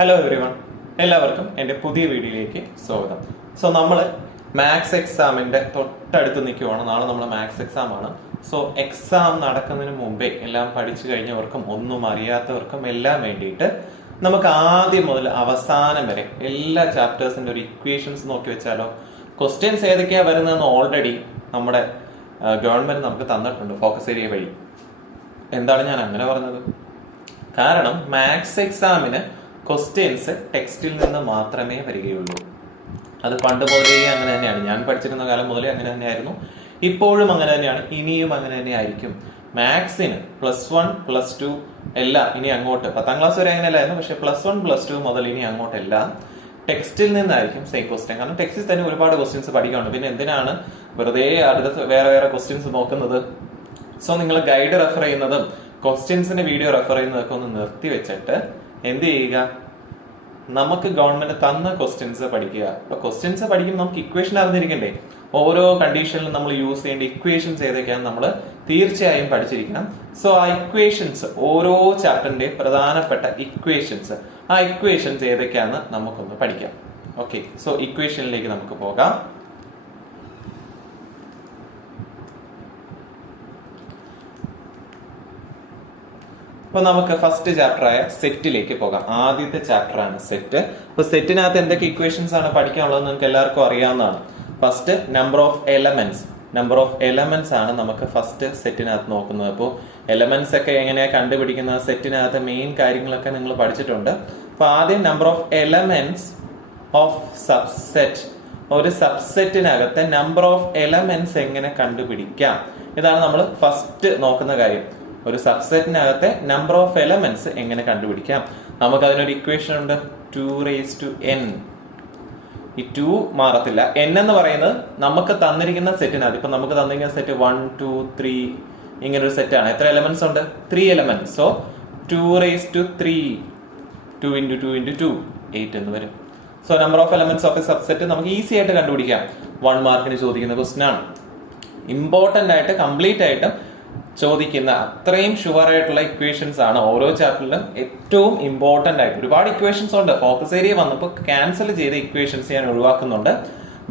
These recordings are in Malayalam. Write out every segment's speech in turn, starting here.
ഹലോ എവരിവൺ, എല്ലാവർക്കും എൻ്റെ പുതിയ വീഡിയോയിലേക്ക് സ്വാഗതം. സോ നമ്മൾ മാത്സ് എക്സാമിൻ്റെ തൊട്ടടുത്ത് നിൽക്കുവാണ്. നാളെ നമ്മൾ മാത്സ് എക്സാം ആണ്. സോ എക്സാം നടക്കുന്നതിന് മുമ്പേ എല്ലാം പഠിച്ചു കഴിഞ്ഞവർക്കും ഒന്നും അറിയാത്തവർക്കും എല്ലാം വേണ്ടിയിട്ട് നമുക്ക് ആദ്യം മുതൽ അവസാനം വരെ എല്ലാ ചാപ്റ്റേഴ്സിൻ്റെ ഒരു ഇക്വേഷൻസ് നോക്കി വെച്ചാലോ. ക്വസ്റ്റ്യൻസ് ഏതൊക്കെയാണ് വരുന്നതെന്ന് ഓൾറെഡി നമ്മുടെ ഗവൺമെൻറ് നമുക്ക് തന്നിട്ടുണ്ട് ഫോക്കസ് ഏരിയ വഴി. എന്താണ് ഞാൻ അങ്ങനെ പറഞ്ഞത്? കാരണം മാത്സ് എക്സാമിന് ക്വസ്റ്റ്യൻസ് ടെക്സ്റ്റിൽ നിന്ന് മാത്രമേ വരികയുള്ളൂ. അത് പണ്ട് മുതലേ അങ്ങനെ തന്നെയാണ്. ഞാൻ പഠിച്ചിരുന്ന കാലം മുതലേ അങ്ങനെ തന്നെയായിരുന്നു. ഇപ്പോഴും അങ്ങനെ തന്നെയാണ്, ഇനിയും അങ്ങനെ തന്നെ ആയിരിക്കും. മാത്സിന് +1 +2 എല്ലാം ഇനി അങ്ങോട്ട് 10ാം ക്ലാസ് വരെ അങ്ങനെയല്ലായിരുന്നു. പക്ഷെ +1 +2 മുതൽ ഇനി അങ്ങോട്ടെല്ലാം ടെക്സ്റ്റിൽ നിന്നായിരിക്കും സെയിം ക്വസ്റ്റ്യൻ. കാരണം ടെക്സ്റ്റിൽ തന്നെ ഒരുപാട് ക്വസ്റ്റ്യൻസ് പഠിക്കാനുണ്ട്. പിന്നെ എന്തിനാണ് വെറുതെ അടുത്ത വേറെ ക്വസ്റ്റ്യൻസ് നോക്കുന്നത്? സോ നിങ്ങൾ ഗൈഡ് റെഫർ ചെയ്യുന്നതും ക്വസ്റ്റ്യൻസിന്റെ വീഡിയോ റെഫർ ചെയ്യുന്നതൊക്കെ ഒന്ന് നിർത്തി വെച്ചിട്ട് എന്ത് ചെയ്യുക, നമുക്ക് ഗവൺമെന്റ് തന്ന ക്വസ്റ്റ്യൻസ് പഠിക്കുക. അപ്പൊ ക്വസ്റ്റ്യൻസ് പഠിക്കുമ്പോൾ നമുക്ക് ഇക്വേഷൻ അറിഞ്ഞിരിക്കണ്ടേ? ഓരോ കണ്ടീഷനിലും നമ്മൾ യൂസ് ചെയ്യേണ്ട ഇക്വേഷൻസ് ഏതൊക്കെയാണ് നമ്മൾ തീർച്ചയായും പഠിച്ചിരിക്കണം. സോ ആ ഇക്വേഷൻസ്, ഓരോ ചാപ്റ്ററിന്റെ പ്രധാനപ്പെട്ട ഇക്വേഷൻസ്, ആ ഇക്വേഷൻസ് ഏതൊക്കെയാണെന്ന് നമുക്കൊന്ന് പഠിക്കാം. ഓക്കെ, സോ ഇക്വേഷനിലേക്ക് നമുക്ക് പോകാം. അപ്പൊ നമുക്ക് ഫസ്റ്റ് ചാപ്റ്റർ ആയ സെറ്റിലേക്ക് പോകാം. ആദ്യത്തെ ചാപ്റ്റർ ആണ് സെറ്റ്. അപ്പൊ സെറ്റിനകത്ത് എന്തൊക്കെ ഇക്വേഷൻസ് ആണ് പഠിക്കാനുള്ളത് നിങ്ങൾക്ക് എല്ലാവർക്കും അറിയാവുന്നതാണ്. ഫസ്റ്റ് നമ്പർ ഓഫ് എലമെന്റ്സ് ആണ് നമുക്ക് ഫസ്റ്റ് സെറ്റിനകത്ത് നോക്കുന്നത്. അപ്പോൾ എലമെന്റ്സ് ഒക്കെ എങ്ങനെയാണ് കണ്ടുപിടിക്കുന്നത്, സെറ്റിനകത്ത് മെയിൻ കാര്യങ്ങളൊക്കെ നിങ്ങൾ പഠിച്ചിട്ടുണ്ട്. അപ്പൊ ആദ്യം number of elements of subset. ഒരു സബ്സെറ്റിനകത്തെ നമ്പർ ഓഫ് എലമെന്റ്സ് എങ്ങനെ കണ്ടുപിടിക്കാം, ഇതാണ് നമ്മൾ ഫസ്റ്റ് നോക്കുന്ന കാര്യം. ഒരു സബ്സെറ്റിനകത്തെ നമ്പർ ഓഫ് എലമെന്റ്സ് എങ്ങനെ കണ്ടുപിടിക്കാം? നമുക്ക് അതിനൊരു ഇക്വേഷൻ ഉണ്ട്, 2n. ഈ 2 മാറത്തില്ല. n എന്ന് പറയുന്നത് നമുക്ക് തന്നിരിക്കുന്ന സെറ്റിനകത്ത്, ഇപ്പൊ നമുക്ക് തന്നിരിക്കുന്ന സെറ്റ് 1 2 3 ഇങ്ങനെ ഒരു സെറ്റ് ആണ്. എത്ര എലമെന്റ്സ് ഉണ്ട്? 3 എലമെന്റ്സ്. സോ 2^3, 2 × 2 × 2 8 എന്ന് വരും. So number of elements of A subset നമുക്ക് ഈസി ആയിട്ട് കണ്ടുപിടിക്കാം. 1 മാർക്കിന് ചോദിക്കുന്ന ക്വസ്റ്റ്യൻ ആണ്. ഇമ്പോർട്ടന്റ് ആയിട്ട് കംപ്ലീറ്റ് ആയിട്ടും ചോദിക്കുന്ന അത്രയും ഷുവർ ആയിട്ടുള്ള ഇക്വേഷൻസ് ആണ് ഓരോ ചാപ്റ്ററിലും ഏറ്റവും ഇമ്പോർട്ടന്റ് ആയിട്ട്. ഒരുപാട് ഇക്വേഷൻസ് ഉണ്ട്. ഫോക്കസ് ഏരിയ വന്നപ്പോൾ ക്യാൻസൽ ചെയ്ത ഇക്വേഷൻസ് ഞാൻ ഒഴിവാക്കുന്നുണ്ട്.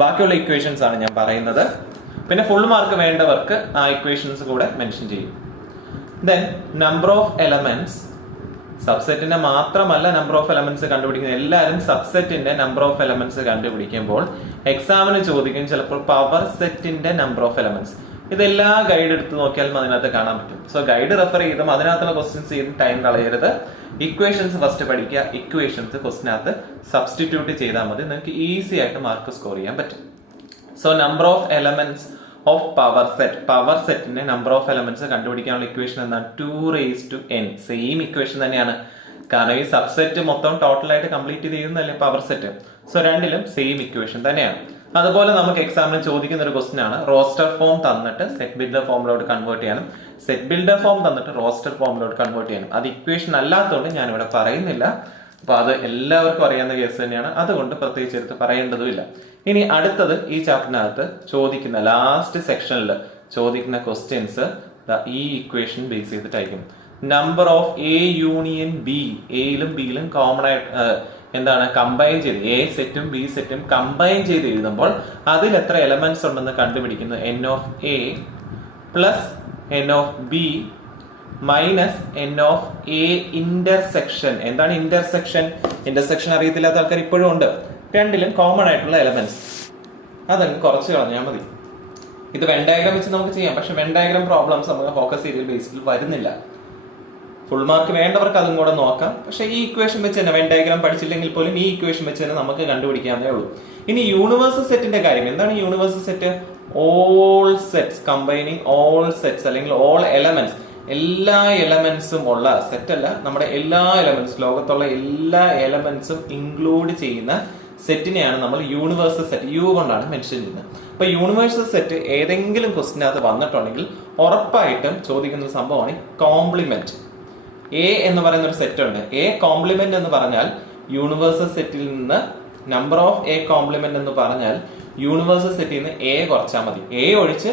ബാക്കിയുള്ള ഇക്വേഷൻസ് ആണ് ഞാൻ പറയുന്നത്. പിന്നെ ഫുൾ മാർക്ക് വേണ്ടവർക്ക് ആ ഇക്വേഷൻസ് കൂടെ മെൻഷൻ ചെയ്യും. ദെൻ നമ്പർ ഓഫ് എലമെന്റ്സ്, സബ്സെറ്റിന്റെ മാത്രമല്ല നമ്പർ ഓഫ് എലമെന്റ്സ് കണ്ടുപിടിക്കുന്നത്. എല്ലാവരും സബ്സെറ്റിന്റെ നമ്പർ ഓഫ് എലമെന്റ്സ് കണ്ടുപിടിക്കുമ്പോൾ എക്സാമിന് ചോദിക്കും ചിലപ്പോൾ പവർ സെറ്റിന്റെ നമ്പർ ഓഫ് എലമെന്റ്സ്. ഇതെല്ലാ ഗൈഡ് എടുത്ത് നോക്കിയാലും അതിനകത്ത് കാണാൻ പറ്റും. സോ ഗൈഡ് റെഫർ ചെയ്തും അതിനകത്തുള്ള ക്വസ്റ്റ്യൻസ് ചെയ്തും ടൈം കളയരുത്. ഇക്വേഷൻസ് ഫസ്റ്റ് പഠിക്കുക. ഇക്വേഷൻസ് ക്വസ്റ്റിനകത്ത് സബ്സ്റ്റിറ്റ്യൂട്ട് ചെയ്താൽ മതി. നിങ്ങൾക്ക് ഈസി ആയിട്ട് മാർക്ക് സ്കോർ ചെയ്യാൻ പറ്റും. So number of elements of power സെറ്റിന്റെ നമ്പർ ഓഫ് എലമെന്റ്സ് കണ്ടുപിടിക്കാനുള്ള ഇക്വേഷൻ എന്താണ്? 2n. സെയിം ഇക്വേഷൻ തന്നെയാണ്. കാരണം ഈ സബ്സെറ്റ് മൊത്തം ടോട്ടൽ ആയിട്ട് കംപ്ലീറ്റ് ചെയ്യുന്നതല്ലേ പവർ സെറ്റ്. സോ രണ്ടിലും സെയിം ഇക്വേഷൻ തന്നെയാണ്. അതുപോലെ നമുക്ക് എക്സാമിന് ചോദിക്കുന്ന ഒരു ക്വസ്റ്റ്യൻ ആണ്, റോസ്റ്റർ ഫോം തന്നിട്ട് സെറ്റ് ബിൽഡർ ഫോമിലോട്ട് കൺവേർട്ട് ചെയ്യണം, സെറ്റ് ബിൽഡർ ഫോം തന്നിട്ട് റോസ്റ്റർ ഫോമിലോട്ട് കൺവേർട്ട് ചെയ്യണം. അത് ഇക്വേഷൻ അല്ലാത്തതുകൊണ്ട് ഞാൻ ഇവിടെ പറയുന്നില്ല. അപ്പൊ അത് എല്ലാവർക്കും അറിയാവുന്ന കേസ് തന്നെയാണ്, അതുകൊണ്ട് പ്രത്യേകിച്ച് എടുത്ത് പറയേണ്ടതുമില്ല. ഇനി അടുത്തത് ഈ ചാപ്റ്ററിനകത്ത് ചോദിക്കുന്ന ലാസ്റ്റ് സെക്ഷനിൽ ചോദിക്കുന്ന ക്വസ്റ്റ്യൻസ് ഈ ഇക്വേഷൻ ബേസ് ചെയ്തിട്ടായിരിക്കും. Number of A union B, എയിലും ബിയിലും കോമൺ ആയിട്ട് എന്താണ് കമ്പൈൻ ചെയ്ത്, എ സെറ്റും ബി സെറ്റും കമ്പൈൻ ചെയ്ത് എഴുതുമ്പോൾ അതിൽ എത്ര എലമെന്റ്സ് ഉണ്ടെന്ന് കണ്ടുപിടിക്കുന്നത് n of A plus n of B minus n of A intersection. എന്താണ് ഇന്റർസെക്ഷൻ? ഇന്റർസെക്ഷൻ അറിയത്തില്ലാത്ത ആൾക്കാർ ഇപ്പോഴും ഉണ്ട്. രണ്ടിലും കോമൺ ആയിട്ടുള്ള എലമെന്റ്സ്. അതങ്ങ് കുറച്ച് കളഞ്ഞാൽ മതി. ഇത് വെൻ ഡയഗ്രാം വെച്ച് നമുക്ക് ചെയ്യാം. പക്ഷെ വെൻ ഡയഗ്രാം പ്രോബ്ലംസ് നമുക്ക് ഫോക്കസ് ഏരിയൽ ബേസിൽ വരുന്നില്ല. ഫുൾ മാർക്ക് വേണ്ടവർക്ക് അതും കൂടെ നോക്കാം. പക്ഷെ ഈ ഇക്വേഷൻ വെച്ച് തന്നെ, വെൻ ഡയഗ്രാം പഠിച്ചില്ലെങ്കിൽ പോലും ഈ ഇക്വേഷൻ വെച്ച് തന്നെ നമുക്ക് കണ്ടുപിടിക്കാവുന്നേ ഉള്ളൂ. ഇനി യൂണിവേഴ്സൽ സെറ്റിന്റെ കാര്യം. എന്താണ് universal set? All sets combining all sets അല്ലെങ്കിൽ ഓൾ എലമെന്റ്സ്, എല്ലാ എലമെന്റ്സും ഉള്ള സെറ്റ് അല്ല, നമ്മുടെ എല്ലാ എലമെന്റ്സ്, ലോകത്തുള്ള എല്ലാ എലമെന്റ്സും ഇൻക്ലൂഡ് ചെയ്യുന്ന സെറ്റിനെയാണ് നമ്മൾ യൂണിവേഴ്സൽ സെറ്റ്, യു കൊണ്ടാണ് മെൻഷൻ ചെയ്യുന്നത്. അപ്പൊ യൂണിവേഴ്സൽ സെറ്റ് ഏതെങ്കിലും ക്വസ്റ്റിനകത്ത് വന്നിട്ടുണ്ടെങ്കിൽ ഉറപ്പായിട്ടും ചോദിക്കുന്ന ഒരു സംഭവമാണ് കോംപ്ലിമെന്റ്. എ എന്ന് പറയുന്ന ഒരു സെറ്റ് ഉണ്ട്. എ കോംപ്ലിമെന്റ് എന്ന് പറഞ്ഞാൽ യൂണിവേഴ്സൽ സെറ്റിൽ നിന്ന് നമ്പർ ഓഫ് എ കോംപ്ലിമെന്റ് എന്ന് പറഞ്ഞാൽ യൂണിവേഴ്സൽ സെറ്റിൽ നിന്ന് എ കുറച്ചാൽ മതി. എ ഒഴിച്ച്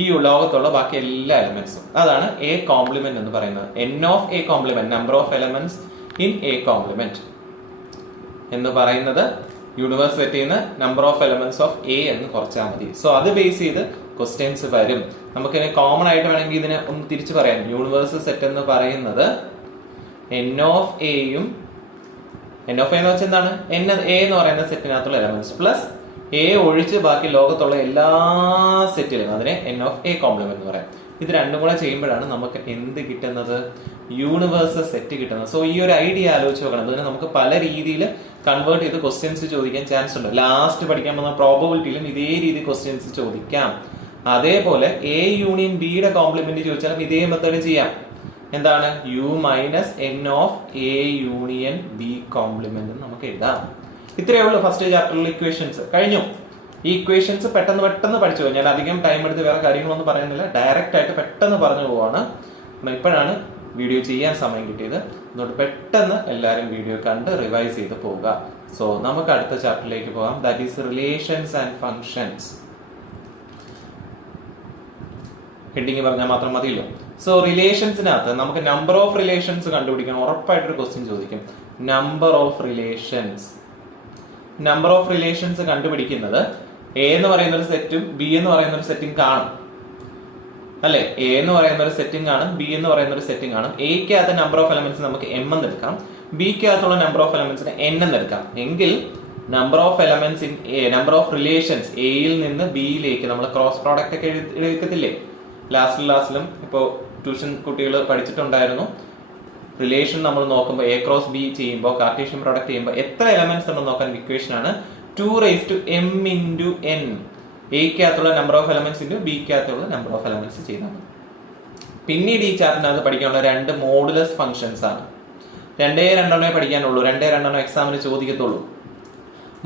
ഈ ലോകത്തുള്ള ബാക്കി എല്ലാ എലമെന്റ്സും. അതാണ് എ കോംപ്ലിമെന്റ് എന്ന് പറയുന്നത്. n of a complement, number of elements in a complement. എന്ന് പറയുന്നത് യൂണിവേഴ്സ് സെറ്റിൽ നിന്ന് number of elements of a എന്ന് കുറച്ചാൽ മതി. സോ അത് ബേസ് ചെയ്ത് ക്വസ്റ്റ്യൻസ് വരും. നമുക്ക് കോമൺ ആയിട്ട് വേണമെങ്കിൽ ഇതിനെ ഒന്ന് തിരിച്ചു പറയാം. യൂണിവേഴ്സ് സെറ്റ് എന്ന് പറയുന്നത് എൻ ഓഫ് എയും എൻ ഓഫ് എ എന്ന് വെച്ചാൽ എന്താണ്, എ എന്ന് പറയുന്ന സെറ്റിനകത്തുള്ള എലമെന്റ്സ് പ്ലസ് എ ഒഴിച്ച് ബാക്കി ലോകത്തുള്ള എല്ലാ സെറ്റിലും അതിനെ എൻ ഓഫ് എ കോംപ്ലിമെന്റ് എന്ന് പറയാം. ഇത് രണ്ടും കൂടെ ചെയ്യുമ്പോഴാണ് നമുക്ക് എന്ത് കിട്ടുന്നത്, യൂണിവേഴ്സ് സെറ്റ് കിട്ടുന്നത്. സോ ഈ ഒരു ഐഡിയ ആലോചിച്ച് നോക്കണം. അതിന് നമുക്ക് പല രീതിയിൽ കൺവേർട്ട് ചെയ്ത് ക്വസ്റ്റ്യൻസ് ചോദിക്കാൻ ചാൻസ് ഉണ്ട്. ലാസ്റ്റ് പഠിക്കാൻ പോകുന്ന പ്രോബബിലിറ്റിയിലും ഇതേ രീതി ക്വസ്റ്റ്യൻസ് ചോദിക്കാം. അതേപോലെ എ യൂണിയൻ ബിയുടെ കോംപ്ലിമെന്റ് ചോദിച്ചാലും ഇതേ മെത്തേഡ് ചെയ്യാം. എന്താണ്, u minus n of A union b complement നമുക്ക് എഴുതാം. ഇത്രയേ ഉള്ളൂ ഫസ്റ്റ് ചാപ്റ്ററിൽ ഇക്വേഷൻസ്. കഴിഞ്ഞു. ഈ ഇക്വേഷൻസ് പെട്ടെന്ന് പഠിച്ചു പോകും. ഞാൻ അധികം ടൈം എടുത്ത് വേറെ കാര്യങ്ങളൊന്നും പറയുന്നില്ല, ഡയറക്റ്റ് ആയിട്ട് പെട്ടെന്ന് പറഞ്ഞു പോവാണ്. ഇപ്പോഴാണ് വീഡിയോ ചെയ്യാൻ സമയം കിട്ടിയത്. അതുകൊണ്ട് പെട്ടെന്ന് എല്ലാവരും വീഡിയോ കണ്ട് റിവൈസ് ചെയ്ത് പോവുക. സോ നമുക്ക് അടുത്ത ചാപ്റ്ററിലേക്ക് പോകാം. That is relations and functions. Heading പറഞ്ഞാൽ മാത്രം മതിയല്ലോ. സോ റിലേഷൻസിനകത്ത് നമുക്ക് നമ്പർ ഓഫ് റിലേഷൻസ് കണ്ടുപിടിക്കണം. ഉറപ്പായിട്ടൊരു ക്വസ്റ്റ്യൻ ചോദിക്കും. നമ്പർ ഓഫ് റിലേഷൻസ് കണ്ടുപിടിക്കുന്നത് എ എന്ന് പറയുന്ന ഒരു സെറ്റും ബി എന്ന് പറയുന്ന ഒരു സെറ്റും കാണും അല്ലെ. എ എന്ന് പറയുന്ന ഒരു സെറ്റും കാണും, ബി എന്ന് പറയുന്ന ഒരു സെറ്റും കാണും. എക്കകത്ത് നമ്പർ ഓഫ് എലമെന്റ്സ് നമുക്ക് എം എന്ന് എടുക്കാം, ബിക്കകത്തുള്ള നമ്പർ ഓഫ് എലമെന്റ്സിന് എൻ എന്ന് എടുക്കാം. എങ്കിൽ number of elements in A, number of relations എയിൽ നിന്ന് ബിയിലേക്ക് നമ്മൾ ക്രോസ് പ്രോഡക്റ്റ് ഒക്കെ എടുക്കത്തില്ലേ. ലാസ്റ്റിലും ഇപ്പോൾ ട്യൂഷൻ കുട്ടികൾ പഠിച്ചിട്ടുണ്ടായിരുന്നു. റിലേഷൻ നമ്മൾ നോക്കുമ്പോൾ എ ക്രോസ് ബി ചെയ്യുമ്പോൾ, കാർട്ടീഷ്യൻ പ്രോഡക്റ്റ് ചെയ്യുമ്പോൾ എത്ര എലമെന്റ്സ് ഉണ്ടെന്ന് നോക്കാൻ ഇക്വേഷൻ ആണ് 2m × n. എക്കകത്തുള്ള നമ്പർ ഓഫ് എലമെന്റ്സ് ഇൻറ്റു ബിക്കകത്തുള്ള നമ്പർ ഓഫ് എലമെന്റ്സ് ചെയ്താൽ മതി. പിന്നീട് ഈ ചാപ്റ്ററിനകത്ത് പഠിക്കാനുള്ള 2 മോഡുലസ് ഫംഗ്ഷൻസ് ആണ്. 2 പഠിക്കാനുള്ളൂ, 2 എക്സാമിന് ചോദിക്കത്തുള്ളൂ.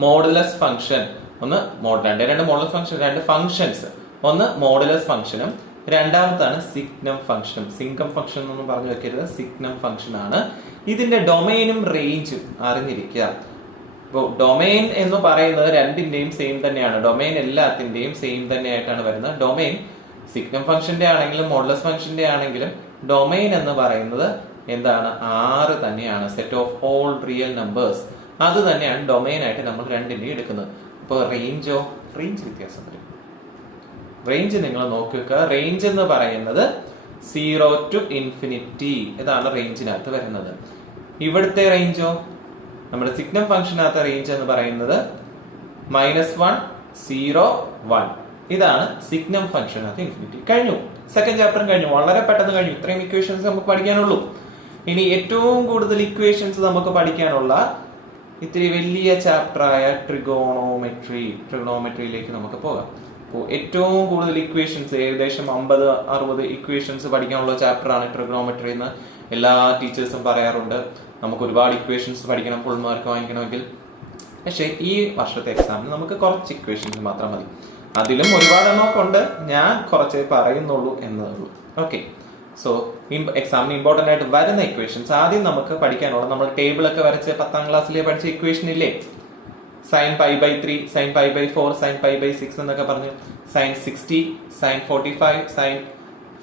മോഡുലസ് ഫംഗ്ഷൻ ഒന്ന്, 2 മോഡുലസ് ഫംഗ്ഷൻ, 2 ഫംഗ്ഷൻസ്. ഒന്ന് മോഡുലസ് ഫംഗ്ഷനും രണ്ടാമത്താണ് സിഗ്നം ഫംഗ്ഷനും. സിംഗം ഫംഗ്ഷൻ എന്നൊന്നും പറഞ്ഞു വെക്കരുത്, സിഗ്നം ഫംഗ്ഷൻ ആണ്. ഇതിന്റെ ഡൊമൈനും റേഞ്ചും അറിഞ്ഞിരിക്കുക. ഇപ്പോൾ ഡൊമൈൻ എന്ന് പറയുന്നത് രണ്ടിന്റെയും സെയിം തന്നെയാണ്. ഡൊമൈൻ എല്ലാത്തിന്റെയും സെയിം തന്നെയായിട്ടാണ് വരുന്നത്. ഡൊമൈൻ സിഗ്നം ഫംഗ്ഷന്റെ ആണെങ്കിലും മോഡുലസ് ഫംഗ്ഷന്റെ ആണെങ്കിലും ഡൊമൈൻ എന്ന് പറയുന്നത് എന്താണ്, 6 തന്നെയാണ്. Set of all real numbers. അത് തന്നെയാണ് ഡൊമൈൻ ആയിട്ട് നമ്മൾ രണ്ടിന്റെയും എടുക്കുന്നത്. ഇപ്പോൾ റേഞ്ച് വ്യത്യാസം വരും. റേഞ്ച് നിങ്ങൾ നോക്കി വെക്കുക. റേഞ്ച് എന്ന് പറയുന്നത് 0 to infinity. ഇതാണ് റേഞ്ചിനകത്ത് വരുന്നത്. ഇവിടുത്തെ റേഞ്ചോ, നമ്മുടെ സിഗ്നം ഫംഗ്ഷനകത്ത് റേഞ്ച് എന്ന് പറയുന്നത് -1, 0, 1. ഇതാണ് സിഗ്നം ഫംഗ്ഷനകത്ത് ഇൻഫിനിറ്റി. കഴിഞ്ഞു. സെക്കൻഡ് ചാപ്റ്റർ കഴിഞ്ഞു, വളരെ പെട്ടെന്ന് കഴിഞ്ഞു. ഇത്രയും ഇക്വേഷൻസ് നമുക്ക് പഠിക്കാനുള്ളൂ. ഇനി ഏറ്റവും കൂടുതൽ ഇക്വേഷൻസ് നമുക്ക് പഠിക്കാനുള്ള ഇത്തിരി വലിയ ചാപ്റ്ററായ ട്രിഗോണോമെട്രിയിലേക്ക് നമുക്ക് പോകാം. അപ്പോൾ ഏറ്റവും കൂടുതൽ ഇക്വേഷൻസ്, ഏകദേശം 50-60 ഇക്വേഷൻസ് പഠിക്കാനുള്ള ചാപ്റ്ററാണ് ട്രിഗണോമെട്രി എന്ന് എല്ലാ ടീച്ചേഴ്സും പറയാറുണ്ട്. നമുക്ക് ഒരുപാട് ഇക്വേഷൻസ് പഠിക്കണം ഫുൾ മാർക്ക് വാങ്ങിക്കണമെങ്കിൽ. പക്ഷേ ഈ വർഷത്തെ എക്സാമിന് നമുക്ക് കുറച്ച് ഇക്വേഷൻസ് മാത്രം മതി. അതിലും ഒരുപാട് എണ്ണമൊക്കെ ഉണ്ട്, ഞാൻ കുറച്ചേ പറയുന്നുള്ളൂ എന്നതേ ഉള്ളൂ. ഓക്കെ. സോ എക്സാമിന് ഇമ്പോർട്ടൻ്റ് ആയിട്ട് വരുന്ന ഇക്വേഷൻസ് ആദ്യം നമുക്ക് പഠിക്കാനുള്ള, നമ്മൾ ടേബിളൊക്കെ വരച്ച് 10ാം ക്ലാസ്സിലെ പഠിച്ച ഇക്വേഷൻ ഇല്ലേ, sin π/3, sin π/4, sin π/6 എന്നൊക്കെ പറഞ്ഞു, sin 60, sin 45, sin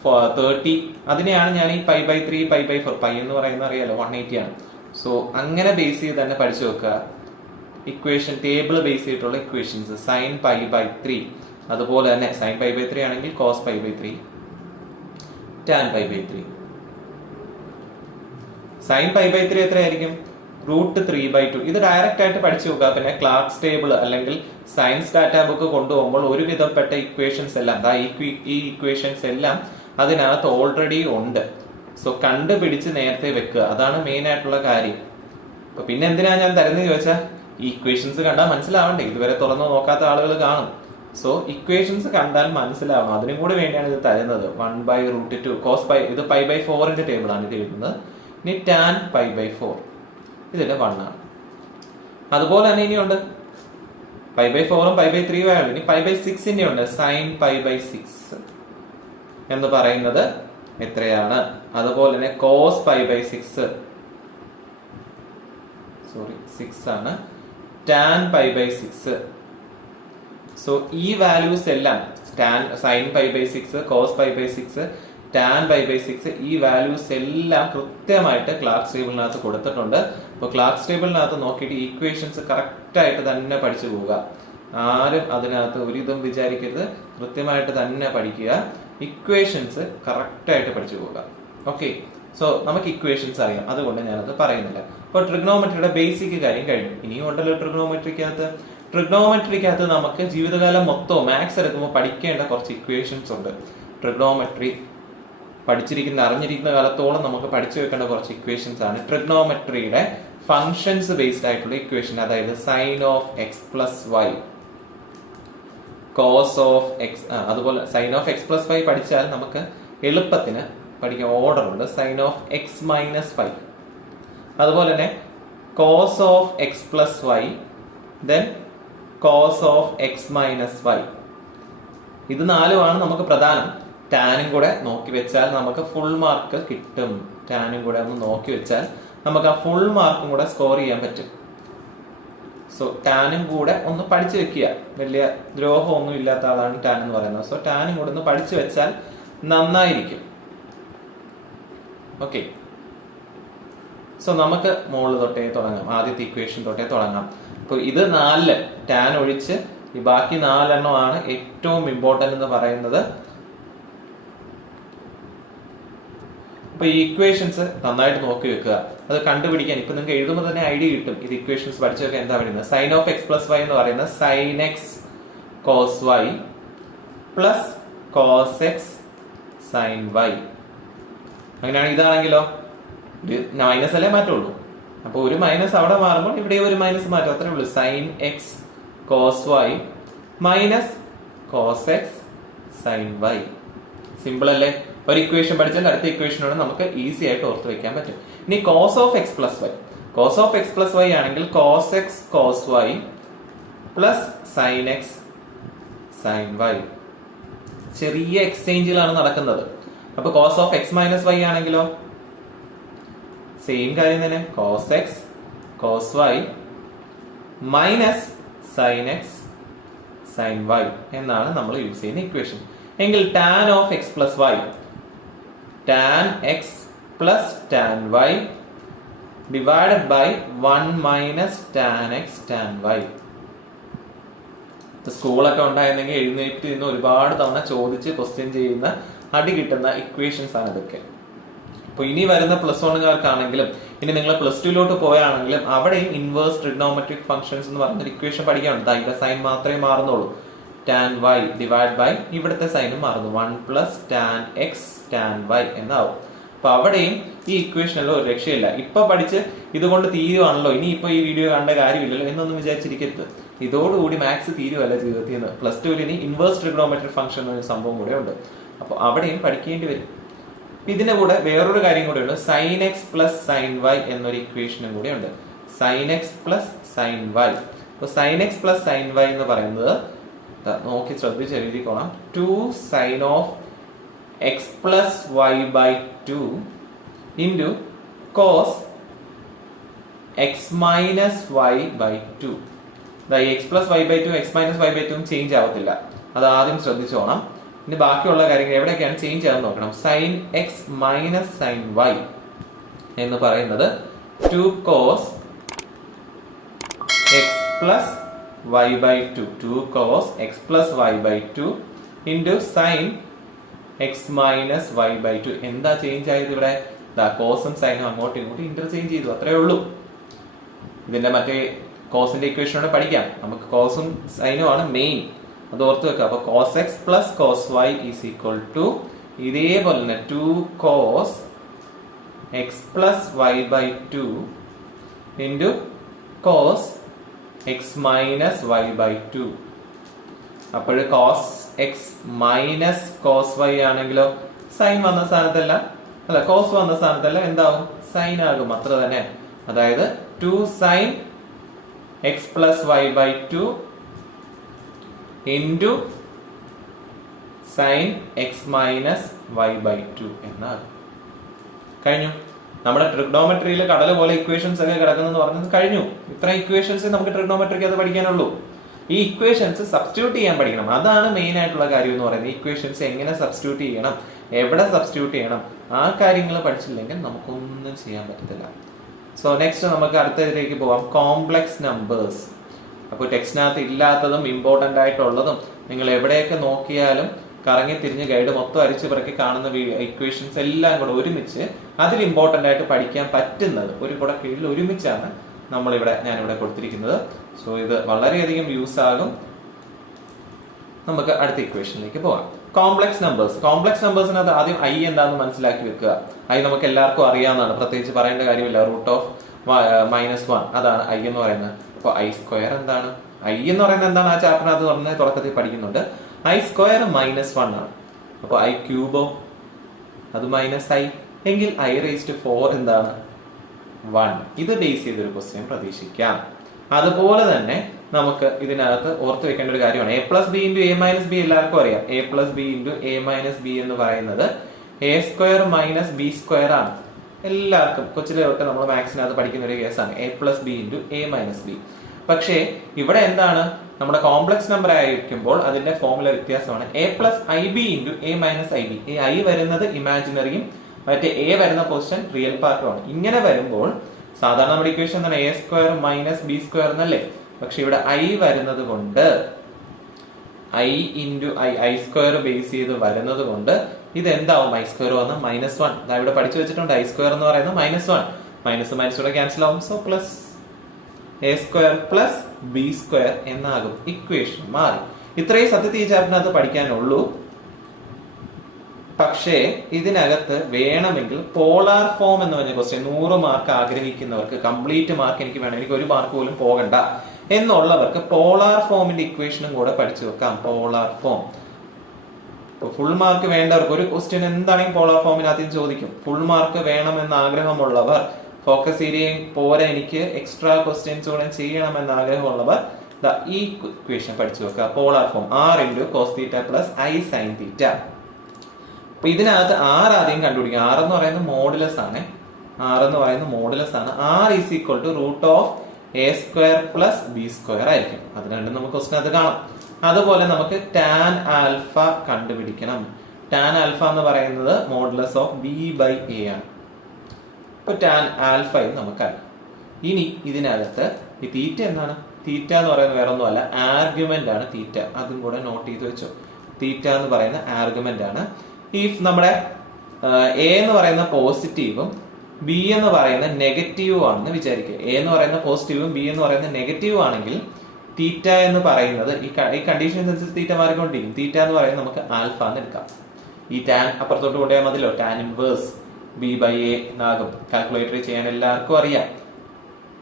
30. അതിനെയാണ് ഞാൻ ഈ π/3, π/4, π എന്ന് പറയുന്നത് അറിയാലോ 180 ആണ്. സോ അങ്ങനെ ബേസ് ചെയ്ത് തന്നെ പഠിച്ചു വെക്കുക. ഇക്വേഷൻ ടേബിൾ ബേസ് ചെയ്തിട്ടുള്ള ഇക്വേഷൻസ് sin π/3, അതുപോലെ തന്നെ sin π/3 ആണെങ്കിൽ cos π/3, tan π/3. sin π/3 എത്രയായിരിക്കും, √3/2. ഇത് ഡയറക്റ്റ് ആയിട്ട് പഠിച്ചു നോക്കുക. പിന്നെ ക്ലാർക്സ് ടേബിൾ അല്ലെങ്കിൽ സയൻസ് ഡാറ്റാ ബുക്ക് കൊണ്ടുപോകുമ്പോൾ ഒരുവിധപ്പെട്ട ഇക്വേഷൻസ് എല്ലാം, ഈ ഇക്വേഷൻസ് എല്ലാം അതിനകത്ത് ഓൾറെഡി ഉണ്ട്. സോ കണ്ടുപിടിച്ച് നേരത്തെ വെക്കുക, അതാണ് മെയിൻ ആയിട്ടുള്ള കാര്യം. അപ്പൊ പിന്നെ എന്തിനാ ഞാൻ തരുന്നത് ചോദിച്ചാൽ, ഈ ഇക്വേഷൻസ് കണ്ടാൽ മനസ്സിലാവണ്ടേ, ഇതുവരെ തുറന്നു നോക്കാത്ത ആളുകൾ കാണും. സോ ഇക്വേഷൻസ് കണ്ടാൽ മനസ്സിലാവണം, അതിനും കൂടി വേണ്ടിയാണ് ഇത് തരുന്നത്. 1/√2 cos π, ഇത് π/4ന്റെ ടേബിൾ ആണ് ഇത് എഴുതുന്നത്. ഇനി tan π/4 ഇതിന്റെ 1 ആണ്. അതുപോലെ തന്നെ ഇനിയുണ്ട് π/4ഉം π/3 ആണ്. ഇനി π/6ന്റെ ഉണ്ട്, sin π/6 എന്ന് പറയുന്നത് എത്രയാണ്. അതുപോലെ തന്നെ cos π/6, 6 ആണ്. tan π/6. സോ ഈ വാല്യൂസ് എല്ലാം sin π/6, cos π/6, tan pi by 6 ഈ വാല്യൂസ് എല്ലാം കൃത്യമായിട്ട് ക്ലാർക്സ് ടേബിളിനകത്ത് കൊടുത്തിട്ടുണ്ട്. അപ്പോൾ ക്ലാർക്സ് ടേബിളിനകത്ത് നോക്കിയിട്ട് ഈക്വേഷൻസ് കറക്റ്റ് ആയിട്ട് തന്നെ പഠിച്ചു പോവുക. ആരും അതിനകത്ത് ഒരിതും വിചാരിക്കരുത്, കൃത്യമായിട്ട് തന്നെ പഠിക്കുക. ഇക്വേഷൻസ് കറക്റ്റ് ആയിട്ട് പഠിച്ചു പോവുക. ഓക്കെ, സോ നമുക്ക് ഇക്വേഷൻസ് അറിയാം, അതുകൊണ്ട് ഞാനത് പറയുന്നില്ല. അപ്പോൾ ട്രിഗ്നോമെട്രിയുടെ ബേസിക് കാര്യം കഴിഞ്ഞു. ഇനിയും ഉണ്ടല്ലോ ട്രിഗ്നോമെട്രിക്കകത്ത് നമുക്ക് ജീവിതകാലം മൊത്തവും മാത്സ് എടുക്കുമ്പോൾ പഠിക്കേണ്ട കുറച്ച് ഇക്വേഷൻസ് ഉണ്ട്. ട്രിഗ്നോമെട്രി അറിഞ്ഞിരിക്കുന്ന കാലത്തോളം നമുക്ക് പഠിച്ചു വെക്കേണ്ട കുറച്ച് ഇക്വേഷൻസ് ആണ് ട്രിഗ്നോമെട്രിയുടെ ഫങ്ഷൻസ് ബേസ്ഡ് ആയിട്ടുള്ള ഇക്വേഷൻ. അതായത് sine of x plus y, cos of x, അതുപോലെ sine of x plus y പഠിച്ചാൽ നമുക്ക് എളുപ്പത്തിന് പഠിക്കാൻ ഓർഡർ ഉണ്ട്. Sine of x minus y, അതുപോലെ തന്നെ cos of x plus y, then cos of x minus y. ഇത് നാലുമാണ് നമുക്ക് പ്രധാനം. ടാനും കൂടെ നോക്കി വെച്ചാൽ നമുക്ക് ഫുൾ മാർക്ക് കിട്ടും. ടാനും കൂടെ ഒന്ന് നോക്കി വെച്ചാൽ നമുക്ക് ആ ഫുൾ മാർക്കും കൂടെ സ്കോർ ചെയ്യാൻ പറ്റും. സോ ടാനും കൂടെ ഒന്ന് പഠിച്ചു വെക്കുക. വലിയ ദ്രോഹമൊന്നും ഇല്ലാത്ത ആളാണ് ടാൻ എന്ന് പറയുന്നത്. സോ ടാനും കൂടെ ഒന്ന് പഠിച്ചു വെച്ചാൽ നന്നായിരിക്കും. ഓക്കെ, സോ നമുക്ക് മുകളിൽ തൊട്ടേ തുടങ്ങാം. ആദ്യത്തെ ഇക്വേഷൻ തൊട്ടേ തുടങ്ങാം. അപ്പൊ ഇത് 4 ടാൻ ഒഴിച്ച് ഈ ബാക്കി 4 ഏറ്റവും ഇമ്പോർട്ടന്റ് എന്ന് പറയുന്നത്. അപ്പൊ ഈ ഇക്വേഷൻസ് നന്നായിട്ട് നോക്കി വെക്കുക. അത് കണ്ടുപിടിക്കാൻ ഇപ്പൊ നിങ്ങൾക്ക് എഴുതുമ്പോൾ തന്നെ ഐഡിയ കിട്ടും. ഇത് ഇക്വേഷൻസ് പഠിച്ചു വെക്കാൻ എന്താ പറയുന്നത്? Sine of x plus y എന്ന് പറയുന്നത് sine x cos y plus cos x sine y. അങ്ങനെയാണ്. ഇതാണെങ്കിലോ മൈനസ് അല്ലേ മാറ്റുള്ളൂ. അപ്പൊ ഒരു മൈനസ് അവിടെ മാറുമ്പോൾ ഇവിടെ ഒരു മൈനസ് മാറ്റും, അത്രേ ഉള്ളൂ. Sine x cos y minus cos x sine y. Simple അല്ലേ? ഒരു ഇക്വേഷൻ പഠിച്ചാൽ അടുത്ത ഇക്വേഷനോട് നമുക്ക് ഈസി ആയിട്ട് ഓർത്ത് വെക്കാൻ പറ്റും. ഇനി cos of x plus y, cos of x plus y ആണെങ്കിൽ cos x cos y plus sine x sine y. ചെറിയ എക്സ്ചേഞ്ചിലാണ് നടക്കുന്നത്. അപ്പൊ cos of x minus y ആണെങ്കിലോ സെയിം കാര്യം തന്നെ, cos x cos y minus sine x sine y എന്നാണ് നമ്മൾ യൂസ് ചെയ്യുന്ന ഇക്വേഷൻ. എങ്കിൽ tan of x plus y, tan x plus tan y divided by 1 minus tan x tan Y. സ്കൂളൊക്കെ ഉണ്ടായിരുന്നെങ്കിൽ എഴുന്നേറ്റ് നിന്ന് ഒരുപാട് തവണ ചോദിച്ച് ക്വസ്റ്റ്യൻ ചെയ്യുന്ന അടി കിട്ടുന്ന ഇക്വേഷൻസ് ആണ് ഇതൊക്കെ. അപ്പൊ ഇനി വരുന്ന പ്ലസ് വണ്ണുകാർക്കാണെങ്കിലും ഇനി നിങ്ങൾ പ്ലസ് ടുയിലോട്ട് പോയാണെങ്കിലും അവിടെയും ഇൻവേഴ്സ് ട്രിഗ്നോമെട്രിക് ഫംഗ്ഷൻസ് എന്ന് പറഞ്ഞൊരു ഇക്വേഷൻ പഠിക്കാനുണ്ട്. അതിന്റെ സൈൻ മാത്രമേ മാറുന്നുള്ളൂ. ടാൻ വൈ ഡിവൈഡ് ബൈ ഇവിടുത്തെ സൈനും മാറുന്നു, 1 plus tan x tan y എന്നാവും. അപ്പൊ അവിടെയും ഈ ഇക്വേഷനിലോ ഒരു രക്ഷയില്ല. ഇപ്പൊ പഠിച്ച് ഇതുകൊണ്ട് തീരുവാണല്ലോ, ഇനി ഇപ്പൊ ഈ വീഡിയോ കണ്ട കാര്യമില്ലല്ലോ എന്നൊന്നും വിചാരിച്ചിരിക്കരുത്. ഇതോടുകൂടി മാത്സ് തീരുവല്ല ജീവിതത്തിൽ നിന്ന്. പ്ലസ് ടുവിൽ ഇനി ഇൻവേഴ്സ് ട്രിഗ്നോമെട്രിക് ഫംഗ്ഷൻ എന്നൊരു സംഭവം കൂടെ ഉണ്ട്. അപ്പൊ അവിടെയും പഠിക്കേണ്ടി വരും. ഇതിന്റെ കൂടെ വേറൊരു കാര്യം കൂടെ ഉണ്ട്, sine x plus sine y എന്നൊരു ഇക്വേഷനും കൂടെ ഉണ്ട്. Sine x plus sine y. അപ്പൊ sine x plus sine y എന്ന് പറയുന്നത് നോക്കി ശ്രദ്ധിച്ച് എഴുതിക്കോളാം. 2 sine of x plus y by 2 into cos x minus y by 2. X plus y by 2 x minus y by 2 change ആവത്തില്ല, അത് ആദ്യം ശ്രദ്ധിച്ചോണം. ഇനി ബാക്കിയുള്ള കാര്യങ്ങൾ എവിടെയൊക്കെയാണ് ചേഞ്ച് ആണെന്ന് നോക്കണം. Sine x minus sine y എന്ന് പറയുന്നത് 2 cos x plus y by 2, 2 cos x plus y by 2 into sine x minus y by 2. എന്താ ചേഞ്ച് ആയത് ഇവിടെ? കോസും സൈനും അങ്ങോട്ടും ഇങ്ങോട്ടും ഇന്റർചേഞ്ച് ചെയ്തു, അത്രേ ഉള്ളൂ. ഇതിന്റെ മറ്റേ കോസിന്റെ ഇക്വേഷനോടെ പഠിക്കാം. നമുക്ക് കോസും സൈനും ആണ് മെയിൻ, അത് ഓർത്ത് വെക്കുക. അപ്പൊ cos x plus cos y is equal to ഇതേപോലെ തന്നെ 2 cos x plus y by 2 into cos x minus y by 2. അപ്പോൾ cos x minus cos y ആണെങ്കിലോ സൈൻ വന്ന സ്ഥാനത്തല്ല, അല്ല കോസ് വന്ന സ്ഥാനത്തല്ല എന്താവും? സൈൻ ആകും, അത്ര തന്നെ. അതായത് 2 sine x plus y by 2 into sine x minus y by 2 എന്നാകും. കഴിഞ്ഞു. നമ്മുടെ ട്രിഗ്നോമെട്രിയിൽ കടല പോലെ ഇക്വേഷൻസ് ഒക്കെ കിടക്കുന്നു പറഞ്ഞത് കഴിഞ്ഞു. ഇത്ര ഇക്വേഷൻസ് നമുക്ക് ട്രിഗ്നോമെട്രിക്ക് അത് പഠിക്കാനുള്ളൂ. ഈ ഇക്വേഷൻസ് സബ്സ്റ്റിറ്റ്യൂട്ട് ചെയ്യാൻ പഠിക്കണം. അതാണ് മെയിൻ ആയിട്ടുള്ള കാര്യം എന്ന് പറയുന്നത്. ഇക്വേഷൻസ് എങ്ങനെ സബ്സ്റ്റിറ്റ്യൂട്ട് ചെയ്യണം, എവിടെ സബ്സ്റ്റിറ്റ്യൂട്ട് ചെയ്യണം, ആ കാര്യങ്ങൾ പഠിച്ചില്ലെങ്കിൽ നമുക്കൊന്നും ചെയ്യാൻ പറ്റത്തില്ല. സോ നെക്സ്റ്റ് നമുക്ക് അടുത്തതിലേക്ക് പോവാം, കോംപ്ലക്സ് നമ്പേഴ്സ്. അപ്പോൾ ടെക്സ്റ്റിനകത്ത് ഇല്ലാത്തതും ഇമ്പോർട്ടൻ്റ് ആയിട്ടുള്ളതും നിങ്ങൾ എവിടെയൊക്കെ നോക്കിയാലും കറങ്ങി തിരിഞ്ഞ് ഗൈഡ് മൊത്തം അരിച്ചു പിറക്കി കാണുന്ന ഇക്വേഷൻസ് എല്ലാം കൂടെ ഒരുമിച്ച് അതിൽ ഇമ്പോർട്ടൻ്റ് ആയിട്ട് പഠിക്കാൻ പറ്റുന്നത് ഒരു കൂടെ കീഴിൽ ഒരുമിച്ചാണ് ഞാനിവിടെ കൊടുത്തിരിക്കുന്നത്. സോ ഇത് വളരെയധികം യൂസ് ആകും. നമുക്ക് അടുത്ത ഇക്വേഷനിലേക്ക് പോകാം. കോംപ്ലക്സ് നമ്പേഴ്സിനകത്ത് ആദ്യം ഐ എന്താണെന്ന് മനസ്സിലാക്കി വെക്കുക. ഐ നമുക്ക് എല്ലാവർക്കും അറിയാവുന്നതാണ്, പ്രത്യേകിച്ച് പറയേണ്ട കാര്യമില്ല. √(-1) അതാണ് ഐ എന്ന് പറയുന്നത്. അപ്പോൾ ഐ സ്ക്വയർ എന്താണ്? ഐ എന്ന് പറയുന്നത് എന്താണ്? ആ ചാപ്റ്ററിനകത്ത് തുടക്കത്തിൽ പഠിക്കുന്നുണ്ട്. ഐ സ്ക്വയർ -1 ആണ്. അപ്പോൾ ഐ ക്യൂബോ അത് -i എങ്കിൽ i⁴ എന്താണ്? 1. ഇത് ബേസ് ചെയ്തൊരു ക്വസ്റ്റ്യൻ പ്രതീക്ഷിക്കാം. അതുപോലെ തന്നെ നമുക്ക് ഇതിനകത്ത് ഓർത്ത് വെക്കേണ്ട ഒരു കാര്യമാണ് a+b × a-b. എല്ലാവർക്കും അറിയാം a+b × a-b എന്ന് പറയുന്നത് a² - b² ആണ്. എല്ലാവർക്കും കൊച്ചിലെ തൊട്ട് നമ്മൾ മാത്സിനകത്ത് പഠിക്കുന്ന ഒരു കേസാണ് a+b × a-b. പക്ഷേ ഇവിടെ എന്താണ്, നമ്മുടെ കോംപ്ലക്സ് നമ്പർ ആയിരിക്കുമ്പോൾ അതിന്റെ ഫോർമുല വ്യത്യാസമാണ് a+ib × a-ib. ഈ ഐ വരുന്നത് ഇമാജിനറിയും മറ്റേ എ വരുന്ന പൊസിഷൻ റിയൽ പാർട്ടുമാണ്. ഇങ്ങനെ വരുമ്പോൾ സാധാരണ നമ്മുടെ ഇക്വേഷൻ എന്താണ്? a² - b² എന്നല്ലേ. പക്ഷെ ഇവിടെ ഐ വരുന്നത് കൊണ്ട് i × i² ബേസ് ചെയ്ത് വരുന്നത് കൊണ്ട് ഇത് എന്താവും? i² വന്ന് -1. ഇവിടെ പഠിച്ചു വെച്ചിട്ടുണ്ട് i² എന്ന് പറയുന്നത് -1. മൈനസ് ക്യാൻസൽ ആവും. സോ പ്ലസ് a² + b² എന്നാകും. ഇക്വേഷൻ മാറി. ഇത്രയും സത്യത്തിൽ ഈ ചാപ്റ്ററിനകത്ത് പഠിക്കാനുള്ളൂ. പക്ഷേ ഇതിനകത്ത് വേണമെങ്കിൽ പോളാർ ഫോം എന്ന് പറഞ്ഞ ക്വസ്റ്റ്യൻ 100 മാർക്ക് ആഗ്രഹിക്കുന്നവർക്ക്, കംപ്ലീറ്റ് മാർക്ക് എനിക്ക് വേണം, എനിക്ക് 1 മാർക്ക് പോലും പോകണ്ട എന്നുള്ളവർക്ക് പോളാർ ഫോമിന്റെ ഇക്വേഷനും കൂടെ പഠിച്ചു വെക്കാം. പോളാർ ഫോം ഫുൾ മാർക്ക് വേണ്ടവർക്ക് ഒരു ക്വസ്റ്റ്യൻ എന്താണെങ്കിലും പോളാർ ഫോമിനകത്ത് ചോദിക്കും. ഫുൾ മാർക്ക് വേണമെന്ന് ആഗ്രഹമുള്ളവർ, ഫോക്കസ് ഏരിയയും പോരാ എനിക്ക് എക്സ്ട്രാ ക്വസ്റ്റ്യൻസ് കൂടെ ചെയ്യണമെന്ന് ആഗ്രഹമുള്ളവർ ഈ ഇക്വേഷൻ പഠിച്ചു വെക്കുക. Polar form r × cos θ + i sin θ. അപ്പൊ ഇതിനകത്ത് r ആദ്യം കണ്ടുപിടിക്കും. r എന്ന് പറയുന്നത് മോഡുലസ് ആണ്. r √(a² + b² ആയിരിക്കും. അത് രണ്ടും നമുക്ക് ക്വസ്റ്റിനകത്ത് കാണാം. അതുപോലെ നമുക്ക് tan α കണ്ടുപിടിക്കണം. tan α എന്ന് പറയുന്നത് |b/a| ആണ്. ഇപ്പൊ tan α നമുക്കറിയാം. ഇനി ഇതിനകത്ത് ഈ തീറ്റ എന്താണ്? തീറ്റ എന്ന് പറയുന്നത് വേറെ ഒന്നുമല്ല, ആർഗ്യുമെന്റ് ആണ് തീറ്റ. അതും കൂടെ നോട്ട് ചെയ്ത് വെച്ചോ. തീറ്റ എന്ന് പറയുന്ന ആർഗ്യുമെന്റ് ആണ്. ഇഫ് നമ്മുടെ എ എന്ന് പറയുന്ന പോസിറ്റീവും ബി എന്ന് പറയുന്ന നെഗറ്റീവും ആണെന്ന് വിചാരിക്കുക. എ എന്ന് പറയുന്ന പോസിറ്റീവും ബി എന്ന് പറയുന്ന നെഗറ്റീവും ആണെങ്കിൽ തീറ്റ എന്ന് പറയുന്നത് ഈ കണ്ടീഷൻ അനുസരിച്ച് തീറ്റ മാറിക്കൊണ്ടിരിക്കും. തീറ്റ എന്ന് പറയുന്നത് നമുക്ക് ആൽഫ എന്ന് എടുക്കാം. ഈ ടാൻ അപ്പുറത്തോട്ട് കൊണ്ടുപോയാൽ മതിയല്ലോ. ടാൻ ഇൻവേഴ്സ് b/a എന്നാകും. കാൽക്കുലേറ്റർ ചെയ്യാൻ എല്ലാവർക്കും അറിയാം.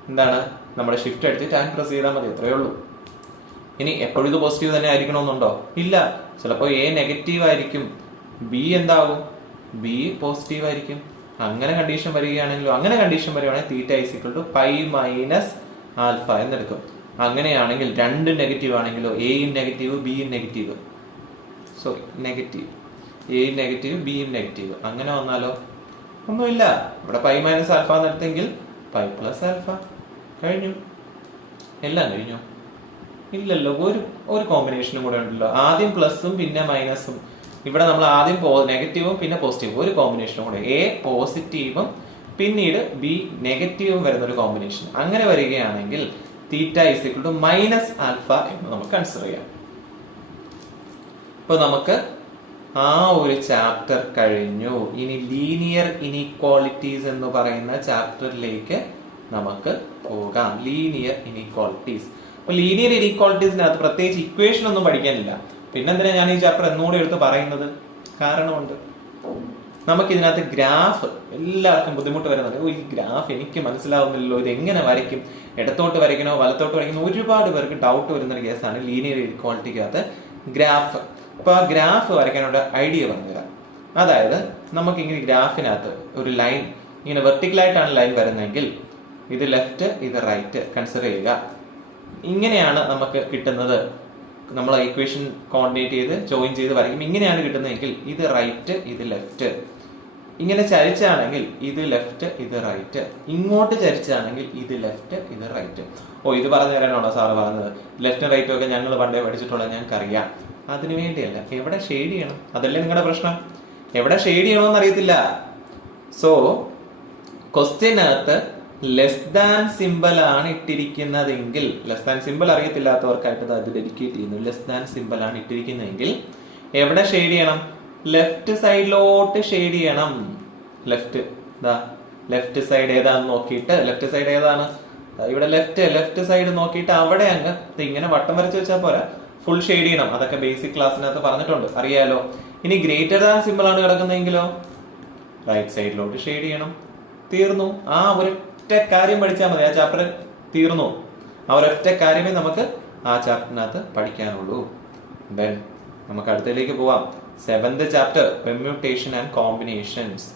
എന്താണ്, നമ്മുടെ ഷിഫ്റ്റ് അടിച്ച് ടാൻ പ്രസ് ചെയ്താൽ മതി, അത്രയേ ഉള്ളൂ. ഇനി എപ്പോഴും ഇത് പോസിറ്റീവ് തന്നെ ആയിരിക്കണമെന്നുണ്ടോ? ഇല്ല. ചിലപ്പോൾ എ നെഗറ്റീവ് ആയിരിക്കും, ബി എന്താകും? ബി പോസിറ്റീവ് ആയിരിക്കും. അങ്ങനെ കണ്ടീഷൻ വരികയാണെങ്കിലും, അങ്ങനെ കണ്ടീഷൻ വരികയാണെങ്കിൽ തീറ്റ = π - α എന്നെടുക്കും. അങ്ങനെയാണെങ്കിൽ രണ്ടും നെഗറ്റീവ് ആണെങ്കിലോ, എയും നെഗറ്റീവ് ബിയും നെഗറ്റീവ്, എയും നെഗറ്റീവ് ബിയും നെഗറ്റീവ്, അങ്ങനെ വന്നാലോ ഒന്നുമില്ല. ഇവിടെ π - α എന്നെടുത്തെങ്കിൽ π + α. കഴിഞ്ഞു, എല്ലാം കഴിഞ്ഞു. ഇല്ലല്ലോ, ഒരു കോമ്പിനേഷനും കൂടെ ഉണ്ടല്ലോ. ആദ്യം പ്ലസും പിന്നെ മൈനസും. ഇവിടെ നമ്മൾ ആദ്യം നെഗറ്റീവും പിന്നെ പോസിറ്റീവും, ഒരു കോമ്പിനേഷനും കൂടെ. എ പോസിറ്റീവും പിന്നീട് ബി നെഗറ്റീവും വരുന്ന ഒരു കോമ്പിനേഷൻ. അങ്ങനെ വരികയാണെങ്കിൽ തീറ്റ = -α എന്ന് നമുക്ക് കൺസിഡർ ചെയ്യാം. ഇപ്പൊ നമുക്ക് ആ ഒരു ചാപ്റ്റർ കഴിഞ്ഞു. ഇനി ലീനിയർ ഇനീക്വാളിറ്റീസ് എന്ന് പറയുന്ന ചാപ്റ്ററിലേക്ക് നമുക്ക് പോകാം. Linear inequalities. അപ്പൊ ലീനിയർ ഇനീക്വാളിറ്റീസിനകത്ത് പ്രത്യേകിച്ച് ഇക്വേഷൻ ഒന്നും പഠിക്കാനില്ല. പിന്നെന്തിനാ ഞാൻ ഈ ചാപ്റ്റർ എന്നൂടെ എടുത്ത് പറയുന്നത്? കാരണമുണ്ട്. നമുക്കിതിനകത്ത് ഗ്രാഫ് എല്ലാവർക്കും ബുദ്ധിമുട്ട് വരുന്നുണ്ട്. ഈ ഗ്രാഫ് എനിക്ക് മനസ്സിലാവുന്നില്ലല്ലോ, ഇത് എങ്ങനെ വരയ്ക്കും, ഇടത്തോട്ട് വരയ്ക്കണോ വലത്തോട്ട് വരയ്ക്കണോ, ഒരുപാട് പേർക്ക് ഡൗട്ട് വരുന്നൊരു കേസാണ് ലീനിയർ ഇക്വാളിറ്റിക്കകത്ത് ഗ്രാഫ്. അപ്പൊ ആ ഗ്രാഫ് വരയ്ക്കാനുള്ള ഐഡിയ പറഞ്ഞുതരാം. അതായത് നമുക്കിങ്ങനെ ഗ്രാഫിനകത്ത് ഒരു ലൈൻ ഇങ്ങനെ വെർട്ടിക്കലായിട്ടാണ് ലൈൻ വരുന്നതെങ്കിൽ ഇത് ലെഫ്റ്റ് ഇത് റൈറ്റ് കൺസിഡർ ചെയ്യുക. ഇങ്ങനെയാണ് നമുക്ക് കിട്ടുന്നത്. നമ്മൾ ഇക്വേഷൻ കോർഡിനേറ്റ് ചെയ്ത് ജോയിൻ ചെയ്ത് വരയ്ക്കും. ഇങ്ങനെയാണ് കിട്ടുന്നതെങ്കിൽ ഇത് റൈറ്റ് ഇത് ലെഫ്റ്റ്. ഇങ്ങനെ ചരിച്ചാണെങ്കിൽ ഇത് ലെഫ്റ്റ് ഇത് റൈറ്റ്, ഇങ്ങോട്ട് ചരിച്ചാണെങ്കിൽ ഇത് ലെഫ്റ്റ് ഇത് റൈറ്റ്. ഓ ഇത് പറഞ്ഞു തരാനാണോ സാറ് പറഞ്ഞത്? ലെഫ്റ്റും റൈറ്റും ഒക്കെ ഞങ്ങൾ പണ്ടേ പഠിച്ചിട്ടുള്ളത് ഞങ്ങൾക്കറിയാം. അതിനു വേണ്ടിയല്ല, എവിടെ ഷെയ്ഡ് ചെയ്യണം അതല്ലേ നിങ്ങളുടെ പ്രശ്നം. എവിടെ ഷെയ്ഡ് ചെയ്യണമെന്ന് അറിയത്തില്ല. സോ ക്വസ്റ്റ്യനകത്ത് ലെസ് ദാൻ സിമ്പിൾ ആണ് ഇട്ടിരിക്കുന്നതെങ്കിൽ, ലെസ് ദാൻ സിമ്പിൾ അറിയത്തില്ലാത്തവർക്കായിട്ട് അത് ഡെഡിക്കേറ്റ് ചെയ്യുന്നു. ലെസ് ദാൻ സിമ്പിൾ ആണ് ഇട്ടിരിക്കുന്നതെങ്കിൽ എവിടെ ഷെയ്ഡ് ചെയ്യണം? ലെഫ്റ്റ് സൈഡിലോട്ട് ഷെയ്ഡ് ചെയ്യണം. ലെഫ്റ്റ് സൈഡ് ഏതാന്ന് നോക്കിയിട്ട്, ലെഫ്റ്റ് സൈഡ് ഏതാണ് ഇവിടെ, ലെഫ്റ്റ് സൈഡ് നോക്കിയിട്ട് അവിടെ അങ്ങ് ഇങ്ങനെ വട്ടം വരച്ച് വെച്ചാൽ പോരാ, ഫുൾ ഷെയ്ഡ് ചെയ്യണം. അതൊക്കെ ബേസിക് ക്ലാസ്സിനകത്ത് പറഞ്ഞിട്ടുണ്ട്, അറിയാലോ. ഇനി ഗ്രേറ്റർ ദാൻ സിമ്പിൾ ആണ് കിടക്കുന്നതെങ്കിലോ റൈറ്റ് സൈഡിലോട്ട് ഷെയ്ഡ് ചെയ്യണം. തീർന്നു. ആ ഒരൊറ്റ കാര്യം പഠിച്ചാൽ മതി, ആ ചാപ്റ്റർ തീർന്നു. ആ ഒരൊറ്റ കാര്യമേ നമുക്ക് ആ ചാപ്റ്ററിനകത്ത് പഠിക്കാനുള്ളൂ. ദെൻ നമുക്ക് അടുത്തതിലേക്ക് പോവാം. 7th chapter permutation and combinations.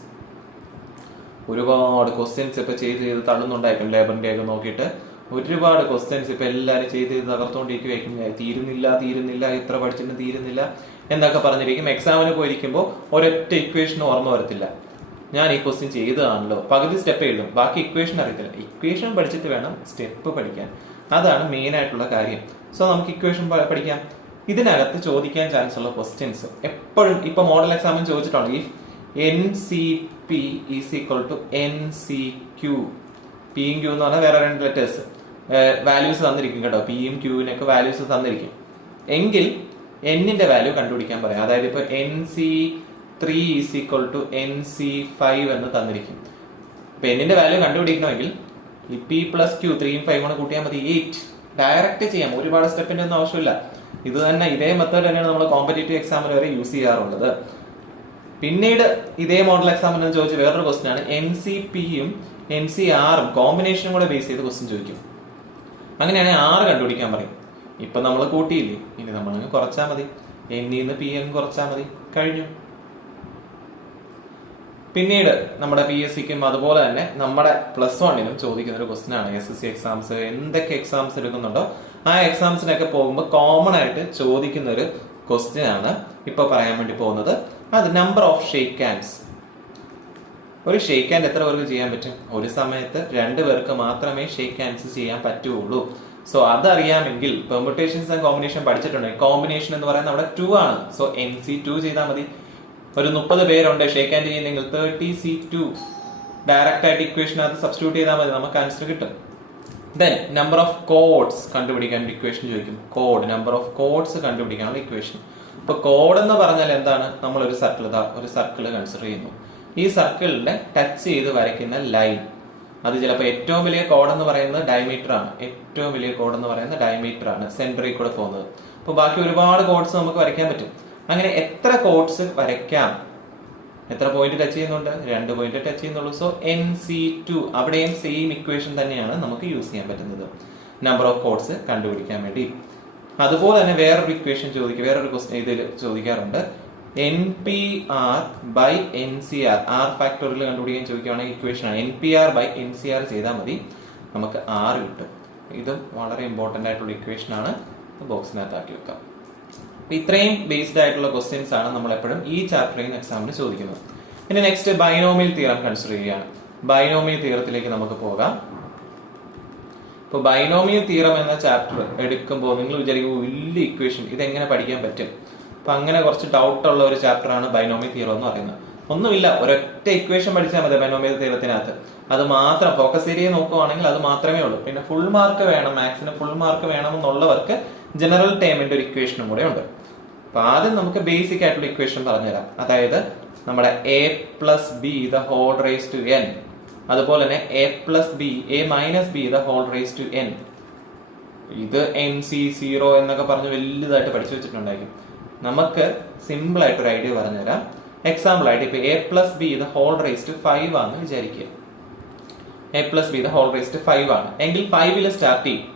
ഒരുപാട് ക്വസ്റ്റ്യൻസ് ഇപ്പൊ ചെയ്ത് തള്ളുന്നുണ്ടായിരിക്കും. ലേബറിന്റെ ഒക്കെ നോക്കിയിട്ട് ഒരുപാട് ക്വസ്റ്റ്യൻസ് ഇപ്പൊ എല്ലാവരും ചെയ്ത് തകർത്തുകൊണ്ടിരിക്കുമായിരിക്കും. തീരുന്നില്ല, എത്ര പഠിച്ചിട്ടും തീരുന്നില്ല എന്നൊക്കെ പറഞ്ഞിരിക്കും. എക്സാമിന് പോയിരിക്കുമ്പോൾ ഒരൊറ്റ ഇക്വേഷൻ ഓർമ്മ വരത്തില്ല. ഞാൻ ഈ ക്വസ്റ്റ്യൻ ചെയ്തതാണല്ലോ, പകുതി സ്റ്റെപ്പ് എഴുതും, ബാക്കി ഇക്വേഷൻ അറിയത്തില്ല. ഇക്വേഷൻ പഠിച്ചിട്ട് വേണം സ്റ്റെപ്പ് പഠിക്കാൻ. അതാണ് മെയിൻ ആയിട്ടുള്ള കാര്യം. സോ നമുക്ക് ഇക്വേഷൻ പഠിക്കാം. ഇതിനകത്ത് ചോദിക്കാൻ ചാൻസ് ഉള്ള ക്വസ്റ്റ്യൻസ് എപ്പോഴും ഇപ്പൊ മോഡൽ എക്സാമിന് ചോദിച്ചിട്ടുണ്ട്. If NCP is equal to NCQ, പിയും ക്യൂ എന്ന് പറഞ്ഞാൽ വേറെ 2 ലെറ്റേഴ്സ് വാല്യൂസ് തന്നിരിക്കും കേട്ടോ. പിയും ക്യൂവിനൊക്കെ വാല്യൂസ് തന്നിരിക്കും. എങ്കിൽ എന്നിന്റെ വാല്യൂ കണ്ടുപിടിക്കാൻ പറയാം. അതായത് ഇപ്പൊ NC3 is equal to NC5 എന്ന് തന്നിരിക്കും. അപ്പൊ എന്നിന്റെ വാല്യൂ കണ്ടുപിടിക്കണമെങ്കിൽ ഈ P പ്ലസ് Q 3യും 5 കൂടെ കൂട്ടിയാൽ മതി 8. ഡയറക്റ്റ് ചെയ്യാം, ഒരുപാട് സ്റ്റെപ്പിന്റെ ഒന്നും ആവശ്യമില്ല. ഇത് തന്നെ ഇതേ മെത്തേഡ് തന്നെയാണ് നമ്മൾ കോമ്പറ്റേറ്റീവ് എക്സാമിന് വരെ യൂസ് ചെയ്യാറുള്ളത്. പിന്നീട് ഇതേ മോഡൽ എക്സാമിന് ചോദിച്ച വേറൊരു ക്വസ്റ്റ്യൻ ആണ് NCPയും NCRും കോമ്പിനേഷനും കൂടെ ബേസ് ചെയ്ത് ക്വസ്റ്റ്യൻ ചോദിക്കും. അങ്ങനെയാണെങ്കിൽ 6 കണ്ടുപിടിക്കാൻ പറയും. ഇപ്പൊ നമ്മൾ കൂട്ടിയില്ലേ, ഇനി നമ്മൾ കുറച്ചാൽ മതി. Nന്ന് Pn കുറച്ചാൽ മതി, കഴിഞ്ഞു. പിന്നീട് നമ്മുടെ PSCക്കും അതുപോലെ തന്നെ നമ്മുടെ +1നും ചോദിക്കുന്ന ഒരു ക്വസ്റ്റ്യൻ ആണ്. SSC എക്സാംസ് എന്തൊക്കെ എക്സാംസ് എടുക്കുന്നുണ്ടോ ആ എക്സാംസിനൊക്കെ പോകുമ്പോൾ കോമൺ ആയിട്ട് ചോദിക്കുന്ന ഒരു ക്വസ്റ്റ്യൻ ആണ് ഇപ്പൊ പറയാൻ വേണ്ടി പോകുന്നത്. അത് നമ്പർ ഓഫ് ഷേക്ക് ഹാൻഡ്സ്. ഒരു ഷേക്ക് ഹാൻഡ് എത്ര പേർക്ക് ചെയ്യാൻ പറ്റും? ഒരു സമയത്ത് 2 പേർക്ക് മാത്രമേ ഷേക്ക് ഹാൻഡ്സ് ചെയ്യാൻ പറ്റുള്ളൂ. സോ അതറിയാമെങ്കിൽ പെർമ്യൂട്ടേഷൻസ് ആൻഡ് കോമ്പിനേഷൻ പഠിച്ചിട്ടുണ്ടെങ്കിൽ, കോമ്പിനേഷൻ എന്ന് പറയുന്നത് അവിടെ 2 ആണ്. സോ NC2 ചെയ്താൽ മതി. ഒരു 30 പേരുണ്ട് ഷേക്ക് ഹാൻഡ് ചെയ്യുന്നെങ്കിൽ 30C2 ഡയറക്റ്റ് ആയിട്ട് ഇക്വേഷനകത്ത് സബ്സ്റ്റിറ്റ്യൂട്ട് ചെയ്താൽ മതി, നമുക്ക് ആൻസർ കിട്ടും. ദെൻ നമ്പർ ഓഫ് കോഡ്സ് കണ്ടുപിടിക്കാൻ ഇക്വേഷൻ ചോദിക്കും. കോഡ്, നമ്പർ ഓഫ് കോഡ്സ് കണ്ടുപിടിക്കാനുള്ള ഇക്വേഷൻ. ഇപ്പൊ കോഡ് എന്ന് പറഞ്ഞാൽ എന്താണ്? നമ്മൾ ഒരു സർക്കിൾ കൺസിഡർ ചെയ്യുന്നു. ഈ സർക്കിളിനെ ടച്ച് ചെയ്ത് വരയ്ക്കുന്ന ലൈൻ, അത് ചിലപ്പോൾ ഏറ്റവും വലിയ കോഡ് എന്ന് പറയുന്നത് ഡയമീറ്റർ ആണ്. ഏറ്റവും വലിയ കോഡ് എന്ന് പറയുന്നത് ഡയമീറ്റർ ആണ്, സെന്ററിൽ കൂടെ പോകുന്നത്. അപ്പൊ ബാക്കി ഒരുപാട് കോഡ്സ് നമുക്ക് വരയ്ക്കാൻ പറ്റും. അങ്ങനെ എത്ര കോഡ്സ് വരയ്ക്കാം? എത്ര പോയിന്റ് ടച്ച് ചെയ്യുന്നുണ്ട്? 2 പോയിന്റ് ടച്ച് ചെയ്യുന്നുള്ളൂ. സോ NC2 അവിടെയും സെയിം ഇക്വേഷൻ തന്നെയാണ് നമുക്ക് യൂസ് ചെയ്യാൻ പറ്റുന്നത് നമ്പർ ഓഫ് കോഡ്സ് കണ്ടുപിടിക്കാൻ വേണ്ടി. അതുപോലെ തന്നെ വേറൊരു ഇക്വേഷൻ ചോദിക്കുക, വേറൊരു ക്വസ്റ്റ്യൻ ഇതിൽ ചോദിക്കാറുണ്ട്. NPR by NCR, R factorial കണ്ടുപിടിക്കാൻ ചോദിക്കുകയാണെങ്കിൽ ഇക്വേഷൻ ആണ്. NPR ബൈ NCR ചെയ്താൽ മതി, നമുക്ക് R കിട്ടും. ഇതും വളരെ ഇമ്പോർട്ടന്റ് ആയിട്ടുള്ള ഇക്വേഷൻ ആണ്. ബോക്സിനകത്ത് ആക്കി വെക്കാം. ഇത്രയും ബേസ്ഡ് ആയിട്ടുള്ള ക്വസ്റ്റ്യൻസ് ആണ് നമ്മൾ എപ്പോഴും ഈ ചാപ്റ്ററിൽ എക്സാമിന് ചോദിക്കുന്നത്. ഇനി നെക്സ്റ്റ് ബൈനോമിയൽ തിയറം കൺസിഡർ ചെയ്യുകയാണ്. ബൈനോമിയൽ തിയറത്തിലേക്ക് നമുക്ക് പോകാം. ഇപ്പൊ ബൈനോമിയൽ തിയറം എന്ന ചാപ്റ്റർ എടുക്കുമ്പോൾ നിങ്ങൾ വിചാരിക്കും വലിയ ഇക്വേഷൻ, ഇതെങ്ങനെ പഠിക്കാൻ പറ്റും? അപ്പൊ അങ്ങനെ കുറച്ച് ഡൗട്ട് ഉള്ള ഒരു ചാപ്റ്റർ ആണ് ബൈനോമിയൽ തിയറം എന്ന് പറയുന്നത്. ഒന്നുമില്ല, ഒരൊറ്റ ഇക്വേഷൻ പഠിച്ചാൽ മതി ബൈനോമിയൽ തിയറത്തിനകത്ത്. അത് മാത്രം ഫോക്കസ് ഏരിയ നോക്കുവാണെങ്കിൽ അത് മാത്രമേ ഉള്ളൂ. പിന്നെ ഫുൾ മാർക്ക് വേണം, മാത്സിന് ഫുൾ മാർക്ക് വേണമെന്നുള്ളവർക്ക് ജനറൽ ടേമിന്റെ ഒരു ഇക്വേഷനും കൂടെ ഉണ്ട്. അപ്പൊ ആദ്യം നമുക്ക് ബേസിക് ആയിട്ടുള്ള ഇക്വേഷൻ പറഞ്ഞുതരാം. അതായത് നമ്മുടെ A plus b the whole raise to n, അതുപോലെ തന്നെ A plus b A minus b the whole raise to n. ഇത് NC0 എന്നൊക്കെ പറഞ്ഞ് വലുതായിട്ട് പഠിച്ചു വെച്ചിട്ടുണ്ടായിരിക്കും. നമുക്ക് സിമ്പിൾ ആയിട്ട് ഒരു ഐഡിയ പറഞ്ഞുതരാം. എക്സാമ്പിൾ ആയിട്ട് ഇപ്പൊ A plus b the whole raise to 5 ആണെന്ന് വിചാരിക്കുക. A plus b the whole raise to 5 ആണ് എങ്കിൽ 5 സ്റ്റാർട്ട് ചെയ്യും.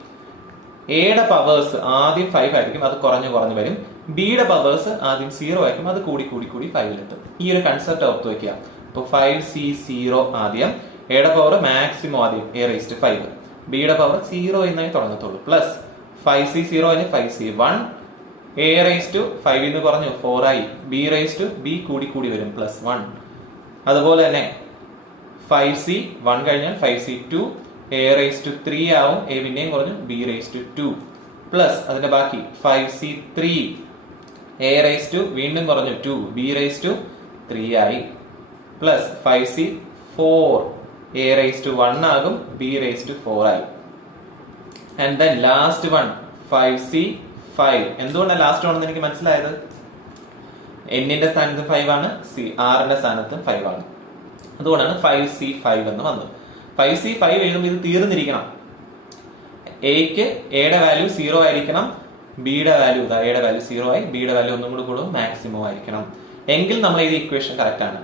എയുടെ പവേഴ്സ് ആദ്യം 5 ആയിരിക്കും, അത് കുറഞ്ഞു വരും. ബിയുടെ പവേഴ്സ് ആദ്യം 0 ആയിരിക്കും, അത് കൂടി 5 ഈ ഒരു കൺസെപ്റ്റ് ഓർത്ത് വെക്കുക. ഇപ്പൊ 5C0 ആദ്യം, എയുടെ പവർ മാക്സിമം ആദ്യം A റേസ് ടു 5, ബിയുടെ പവർ 0 എന്നായി തുടങ്ങത്തുള്ളൂ. പ്ലസ് 5C0 അതിന് 5C1, A റേസ് ടു 5 എന്ന് കുറഞ്ഞു 4 ആയി, ബി റേസ് ടു ബി കൂടി വരും പ്ലസ് 1. അതുപോലെ തന്നെ 5c 1 കഴിഞ്ഞാൽ 5c2 a raised to 3 ആവും, a പിന്നെയും കുറഞ്ഞു, b raised to 2 പ്ലസ് അതിന്റെ ബാക്കി 5c3 a raised to വീണ്ടും കുറഞ്ഞു 2 b raised to 3 ആയി plus 5c4 a raised to 1 ആകും, b raised to 4 ആയി. And then last one 5c5. എന്തുകൊണ്ടാണ് ലാസ്റ്റ് വൺ എന്ന് എനിക്ക് മനസ്സിലായത്? എന്നിന്റെ സ്ഥാനത്ത് 5 ആണ്, ആറിന്റെ സ്ഥാനത്തും 5 ആണ്, അതുകൊണ്ടാണ് 5c5 എന്ന് വന്നത്. 5c5 എഴുതുമ്പോൾ ഇത് തീർന്നിരിക്കണം. എക്ക് എയുടെ വാല്യൂ 0 ആയിരിക്കണം, ബിയുടെ വാല്യൂ എയുടെ വാല്യൂ 0 ആയി, ബിയുടെ വാല്യൂ ഒന്നും കൂടി കൂടും, മാക്സിമം ആയിരിക്കണം. എങ്കിൽ നമ്മൾ ഈ ഇക്വേഷൻ കറക്റ്റ് ആണ്.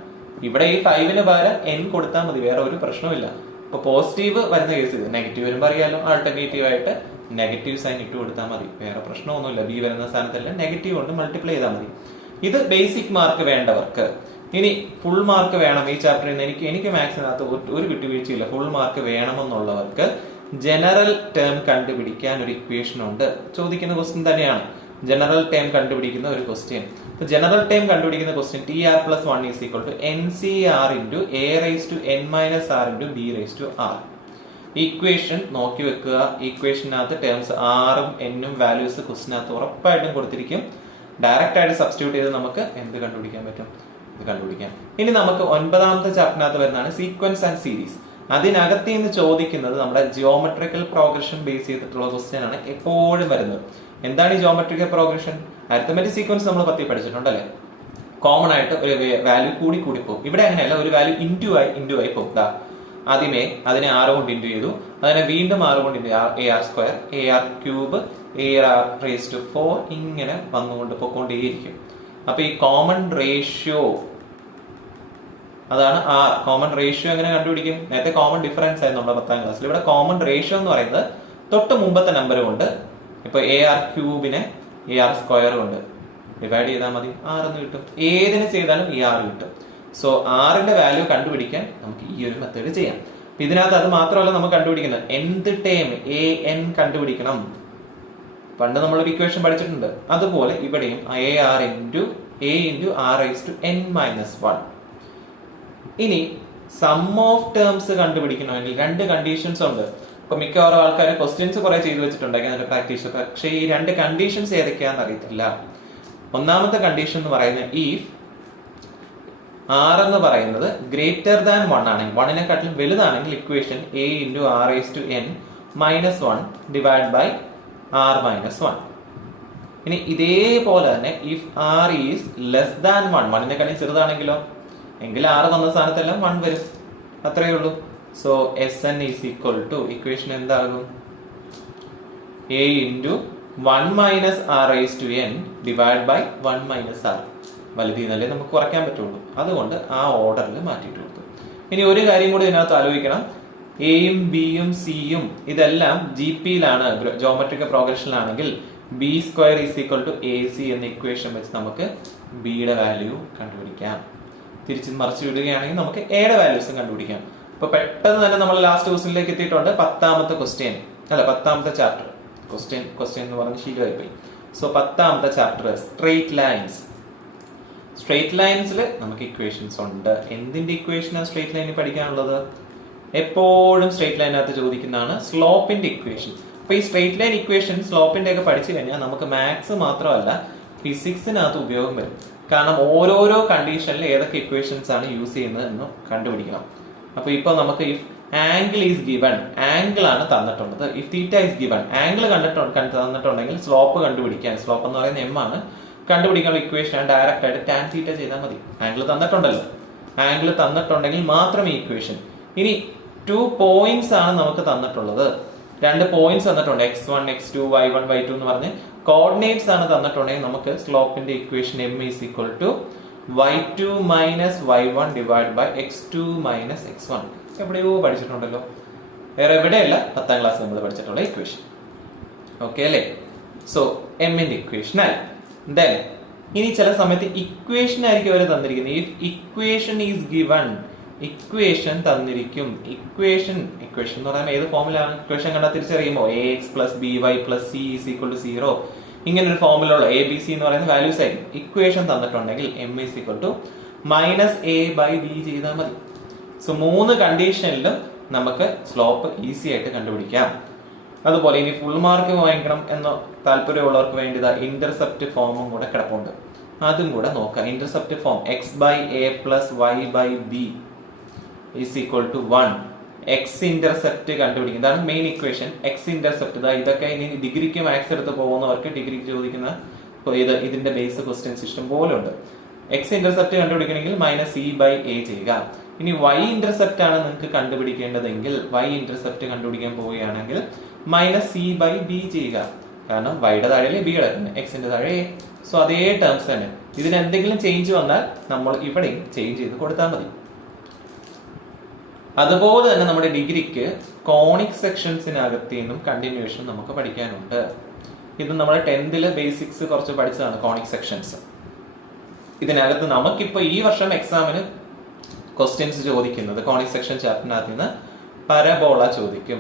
ഇവിടെ ഈ 5ന് പകരം n കൊടുത്താൽ മതി, വേറെ ഒരു പ്രശ്നമില്ല. ഇപ്പൊ പോസിറ്റീവ് വരുന്ന കേസ്, നെഗറ്റീവ് വരുമ്പോൾ അറിയാലോ, ആൾട്ടർനേറ്റീവ് ആയിട്ട് നെഗറ്റീവ് സൈൻ ഇട്ട് കൊടുത്താൽ മതി, വേറെ പ്രശ്നമൊന്നുമില്ല. ബി വരുന്ന സ്ഥാനത്തല്ല നെഗറ്റീവ് കൊണ്ട് മൾട്ടിപ്ലൈ ചെയ്താൽ മതി. ഇത് ബേസിക് മാർക്ക് വേണ്ടവർക്ക്. ഇനി ഫുൾ മാർക്ക് വേണം ഈ ചാപ്റ്ററിൽ നിന്ന്, എനിക്ക് മാത്സിനകത്ത് ഒരു വിട്ടുവീഴ്ചയില്ല, ഫുൾ മാർക്ക് വേണമെന്നുള്ളവർക്ക് ജനറൽ ടേം കണ്ടുപിടിക്കാൻ ഒരു ഇക്വേഷൻ ഉണ്ട്. ചോദിക്കുന്ന ക്വസ്റ്റ്യൻ തന്നെയാണ്, ജനറൽ ടേം കണ്ടുപിടിക്കുന്ന ഒരു ക്വസ്റ്റ്യൻ. ജനറൽ ടേം കണ്ടുപിടിക്കുന്ന question TR+1 is equal to NCR into A raised to n minus R into B raised to R. Equation നോക്കി വെക്കുക. ഇക്വേഷനകത്ത് ടേംസ് ആറും എന്നും വാല്യൂസ് ക്വസ്റ്റിനകത്ത് ഉറപ്പായിട്ടും കൊടുത്തിരിക്കും. ഡയറക്റ്റ് ആയിട്ട് സബ്സ്റ്റിറ്റ്യൂട്ട് ചെയ്ത് നമുക്ക് എന്ത് കണ്ടുപിടിക്കാൻ പറ്റും? ഇത് കണ്ടുപിടിക്കാം. ഇനി നമുക്ക് 9ാമത്തെ ചാപ്റ്ററിനകത്ത് വരുന്നതാണ് സീക്വൻസ് ആൻഡ് സീരീസ്. അതിനകത്ത് നിന്ന് ചോദിക്കുന്നത് നമ്മുടെ ജിയോമെട്രിക്കൽ പ്രോഗ്രഷൻ ബേസ് ചെയ്തിട്ടുള്ള ക്വസ്റ്റ്യൻ ആണ് എപ്പോഴും വരുന്നത്. എന്താണ് ഈ ജിയോമെട്രിക്കൽ പ്രോഗ്രഷൻ? അരിത്തമെറ്റിക് സീക്വൻസ് നമ്മൾ 10 പഠിച്ചിട്ടുണ്ടല്ലേ? കോമൺ ആയിട്ട് ഒരു വാല്യൂ കൂടി പോകും. ഇവിടെ അങ്ങനെയല്ല, ഒരു വാല്യൂ ഇൻറ്റു ആയി പോകും. ആദ്യമേ അതിനെ 6 കൊണ്ട് ഇൻറ്റു ചെയ്തു, അതിനെ വീണ്ടും 6 കൊണ്ട് ഇൻറ്റു, AR², AR³ AR⁴ ഇങ്ങനെ വന്നുകൊണ്ട് പൊക്കോണ്ടേയിരിക്കും. അപ്പൊ ഈ കോമൺ റേഷ്യോ അതാണ് R. കോമൺ റേഷ്യോ എങ്ങനെ കണ്ടുപിടിക്കും? നേരത്തെ കോമൺ ഡിഫറൻസ് ആയിരുന്നു നമ്മുടെ 10ാം ക്ലാസ്സിൽ. ഇവിടെ കോമൺ റേഷ്യോ എന്ന് പറയുന്നത് തൊട്ട് മുമ്പത്തെ നമ്പർ കൊണ്ട്, ഇപ്പൊ AR³ AR² കൊണ്ട് ഡിവൈഡ് ചെയ്താൽ മതി, 6 എന്ന് കിട്ടും. ഏതിന് ചെയ്താലും ഈ 6 കിട്ടും. സോ ആറിന്റെ വാല്യൂ കണ്ടുപിടിക്കാൻ നമുക്ക് ഈ ഒരു മെത്തേഡ് ചെയ്യാം. ഇതിനകത്ത് അത് മാത്രമല്ല നമുക്ക് കണ്ടുപിടിക്കുന്നത്, nth ടേം an കണ്ടുപിടിക്കണം. പണ്ട് നമ്മളൊരു ഇക്വേഷൻ പഠിച്ചിട്ടുണ്ട്. അതുപോലെ ഇവിടെയും AR into A into R raised to n minus 1. ഇനി സം ഓഫ് ടേംസ് കണ്ടുപിടിക്കണമെങ്കിൽ 2 കണ്ടീഷൻസ് ഉണ്ട്. ഇപ്പൊ മിക്കവാറും ആൾക്കാർ ക്വസ്റ്റ്യൻസ് കുറെ ചെയ്തു വെച്ചിട്ടുണ്ടാക്കി അതിന്റെ പ്രാക്ടീസ്. പക്ഷേ ഈ 2 കണ്ടീഷൻസ് ഏതൊക്കെയാണെന്ന് അറിയത്തില്ല. ഒന്നാമത്തെ കണ്ടീഷൻ എന്ന് പറയുന്നത് ഇഫ് R എന്ന് പറയുന്നത് ഗ്രേറ്റർ ദാൻ 1 ആണെങ്കിൽ, 1നെക്കാട്ടിലും വലുതാണെങ്കിൽ equation A into R raised to n minus 1 divided by R minus 1. ഇനി ഇതേപോലെ തന്നെ if R is less than 1, 1നെക്കാട്ടിലും ചെറുതാണെങ്കിലോ, എങ്കിൽ R വന്ന സ്ഥാനത്തെല്ലാം 1 വരും, അത്രയേ ഉള്ളൂ. So Sn is equal to equation എന്താകും? A into 1 minus R raised to n divided by 1 minus R. വലുതീന്നല്ലേ നമുക്ക് കുറയ്ക്കാൻ പറ്റുള്ളൂ, അതുകൊണ്ട് ആ ഓർഡറിൽ മാറ്റിയിട്ട് കൊടുത്തു. ഇനി ഒരു കാര്യം കൂടി ഇതിനകത്ത് ആലോചിക്കണം. എയും ബിയും സിയും ഇതെല്ലാം GPയിലാണ്, ജോമെട്രിക്കൽ പ്രോഗ്രഷനിലാണെങ്കിൽ B² is equal to AC എന്ന ഇക്വേഷൻ വെച്ച് നമുക്ക് ബിയുടെ വാല്യൂ കണ്ടുപിടിക്കാം. തിരിച്ച് മറിച്ച് വിടുകയാണെങ്കിൽ നമുക്ക് എയുടെ വാല്യൂസും കണ്ടുപിടിക്കാം. അപ്പൊ പെട്ടെന്ന് തന്നെ നമ്മൾ ലാസ്റ്റ് ക്വസ്റ്റ്യനിലേക്ക് എത്തിയിട്ടുണ്ട്. 10ാമത്തെ ക്വസ്റ്റ്യൻ അല്ല 10ാമത്തെ ചാപ്റ്റർ. ക്വസ്റ്റ്യൻ എന്ന് പറഞ്ഞ് ശീലമായി പോയി. സോ 10ാമത്തെ ചാപ്റ്റർ സ്ട്രെയിറ്റ് ലൈൻസ്. സ്ട്രെയിറ്റ് ലൈൻസിൽ നമുക്ക് ഇക്വേഷൻസ് ഉണ്ട്. എന്തിന്റെ ഇക്വേഷനാണ് സ്ട്രെയിറ്റ് ലൈനിൽ പഠിക്കാനുള്ളത്? എപ്പോഴും സ്ട്രെയിറ്റ് ലൈനകത്ത് ചോദിക്കുന്നതാണ് സ്ലോപ്പിന്റെ ഇക്വേഷൻ. അപ്പൊ ഈ സ്ട്രെയിറ്റ് ലൈൻ ഇക്വേഷൻ സ്ലോപ്പിന്റെ ഒക്കെ പഠിച്ചു കഴിഞ്ഞാൽ നമുക്ക് മാത്സ് മാത്രമല്ല ഫിസിക്സിനകത്ത് ഉപയോഗം വരും. കാരണം ഓരോരോ കണ്ടീഷനിൽ ഏതൊക്കെ ഇക്വേഷൻസ് ആണ് യൂസ് ചെയ്യുന്നത് എന്ന് കണ്ടുപിടിക്കണം. അപ്പൊ ഇപ്പൊ നമുക്ക് if angle is given, angle ആണ് തന്നിട്ടുള്ളത്. If theta is given, angle തന്നിട്ടുണ്ടെങ്കിൽ സ്ലോപ്പ് കണ്ടുപിടിക്കാൻ, സ്ലോപ്പ് എന്ന് പറയുന്നത് m ആണ്, കണ്ടുപിടിക്കാനുള്ള ഇക്വേഷൻ ഡയറക്റ്റ് ആയിട്ട് ടാൻ തീറ്റ ചെയ്താൽ മതി. ആംഗിൾ തന്നിട്ടുണ്ടല്ലോ, ആംഗിൾ തന്നിട്ടുണ്ടെങ്കിൽ മാത്രം ഈ ഇക്വേഷൻ. ഇനി 2 പോയിന്റ്സ് ആണ് നമുക്ക് തന്നിട്ടുള്ളത്. 2 പോയിന്റ്സ് തന്നിട്ടുണ്ട്, x1 x2 y1 y2 എന്ന് പറഞ്ഞ് കോർഡിനേറ്റ്സ് ആണ് തന്നിട്ടുണ്ടെങ്കിൽ നമുക്ക് സ്ലോപ്പിന്റെ equation m is equal to y2 minus y1 divided by x2 minus x1. എവിടെയോ പഠിച്ചിട്ടുണ്ടല്ലോ, വേറെ എവിടെയല്ല, 10ാം ക്ലാസ് നമ്മൾ പഠിച്ചിട്ടുള്ള ഇക്വേഷൻ. ഓക്കെ അല്ലേ? സോ എമ്മിന്റെ ഇക്വേഷൻ ആയി. ദെൻ ഇനി ചില സമയത്ത് ഇക്വേഷൻ ആയിരിക്കും അവർ തന്നിരിക്കുന്നത്. If equation is given, equation തന്നിരിക്കും. ഇക്വേഷൻ എന്ന് പറയുമ്പോൾ ഏത് ഫോമിലാണ്? ഇക്വേഷൻ കണ്ടാൽ തിരിച്ചറിയുമോ? ax plus by plus c is equal to 0 ഇങ്ങനെ ഒരു ഫോമിലുള്ള ABC എന്ന് പറയുന്ന വാല്യൂസ് ആയിരിക്കും. ഇക്വേഷൻ തന്നിട്ടുണ്ടെങ്കിൽ m is equal to -a/b ചെയ്താൽ മതി. സോ 3 കണ്ടീഷനിലും നമുക്ക് സ്ലോപ്പ് ഈസി ആയിട്ട് കണ്ടുപിടിക്കാം. അതുപോലെ ഇനി ഫുൾ മാർക്ക് വാങ്ങിക്കണം എന്ന് താല്പര്യമുള്ളവർക്ക് വേണ്ടി ഇന്റർസെപ്റ്റ് ഫോമും കൂടെ കിടപ്പുണ്ട്. അതും കൂടെ നോക്കാം. Intercept form x/a + y/b = 1. X intercept കണ്ടുപിടിക്കും. ഇതാണ് മെയിൻ ഇക്വേഷൻ. എക്സ് ഇന്റർസെപ്റ്റ് ഇതൊക്കെ ഇനി ഡിഗ്രിക്ക് മാത്സ് എടുത്ത് പോകുന്നവർക്ക് ഡിഗ്രിക്ക് ചോദിക്കുന്ന ഇതിന്റെ ബേസ് ക്വസ്റ്റ്യൻസ് ഇഷ്ടം പോലെ ഉണ്ട്. എക്സ് ഇന്റർസെപ്റ്റ് കണ്ടുപിടിക്കണമെങ്കിൽ -c/a ചെയ്യുക. ഇനി y ഇന്റർസെപ്റ്റ് ആണ് നിങ്ങൾക്ക് കണ്ടുപിടിക്കേണ്ടതെങ്കിൽ y ഇന്റർസെപ്റ്റ് കണ്ടുപിടിക്കാൻ പോവുകയാണെങ്കിൽ -c/b ചെയ്യുക. കാരണം വൈയുടെ താഴെ ബി കിടക്കുന്നത്, എക്സിന്റെ താഴെ a. സോ അതേ ടേംസ് തന്നെ. ഇതിന് എന്തെങ്കിലും ചേഞ്ച് വന്നാൽ നമ്മൾ ഇവിടെയും ചേഞ്ച് ചെയ്ത് കൊടുത്താൽ മതി. അതുപോലെ തന്നെ നമ്മുടെ ഡിഗ്രിക്ക് കോണിക് സെക്ഷൻസിനകത്ത് നിന്നും കണ്ടിന്യൂഷൻ നമുക്ക് പഠിക്കാനുണ്ട്. ഇത് നമ്മുടെ 10th ബേസിക്സ് കുറച്ച് പഠിച്ചതാണ്, കോണിക് സെക്ഷൻസ്. ഇതിനകത്ത് നമുക്കിപ്പോ ഈ വർഷം എക്സാമിന് ക്വസ്റ്റ്യൻസ് ചോദിക്കുന്നത് കോണിക് സെക്ഷൻ ചാപ്റ്ററിനകത്ത് നിന്ന് പരബോള ചോദിക്കും.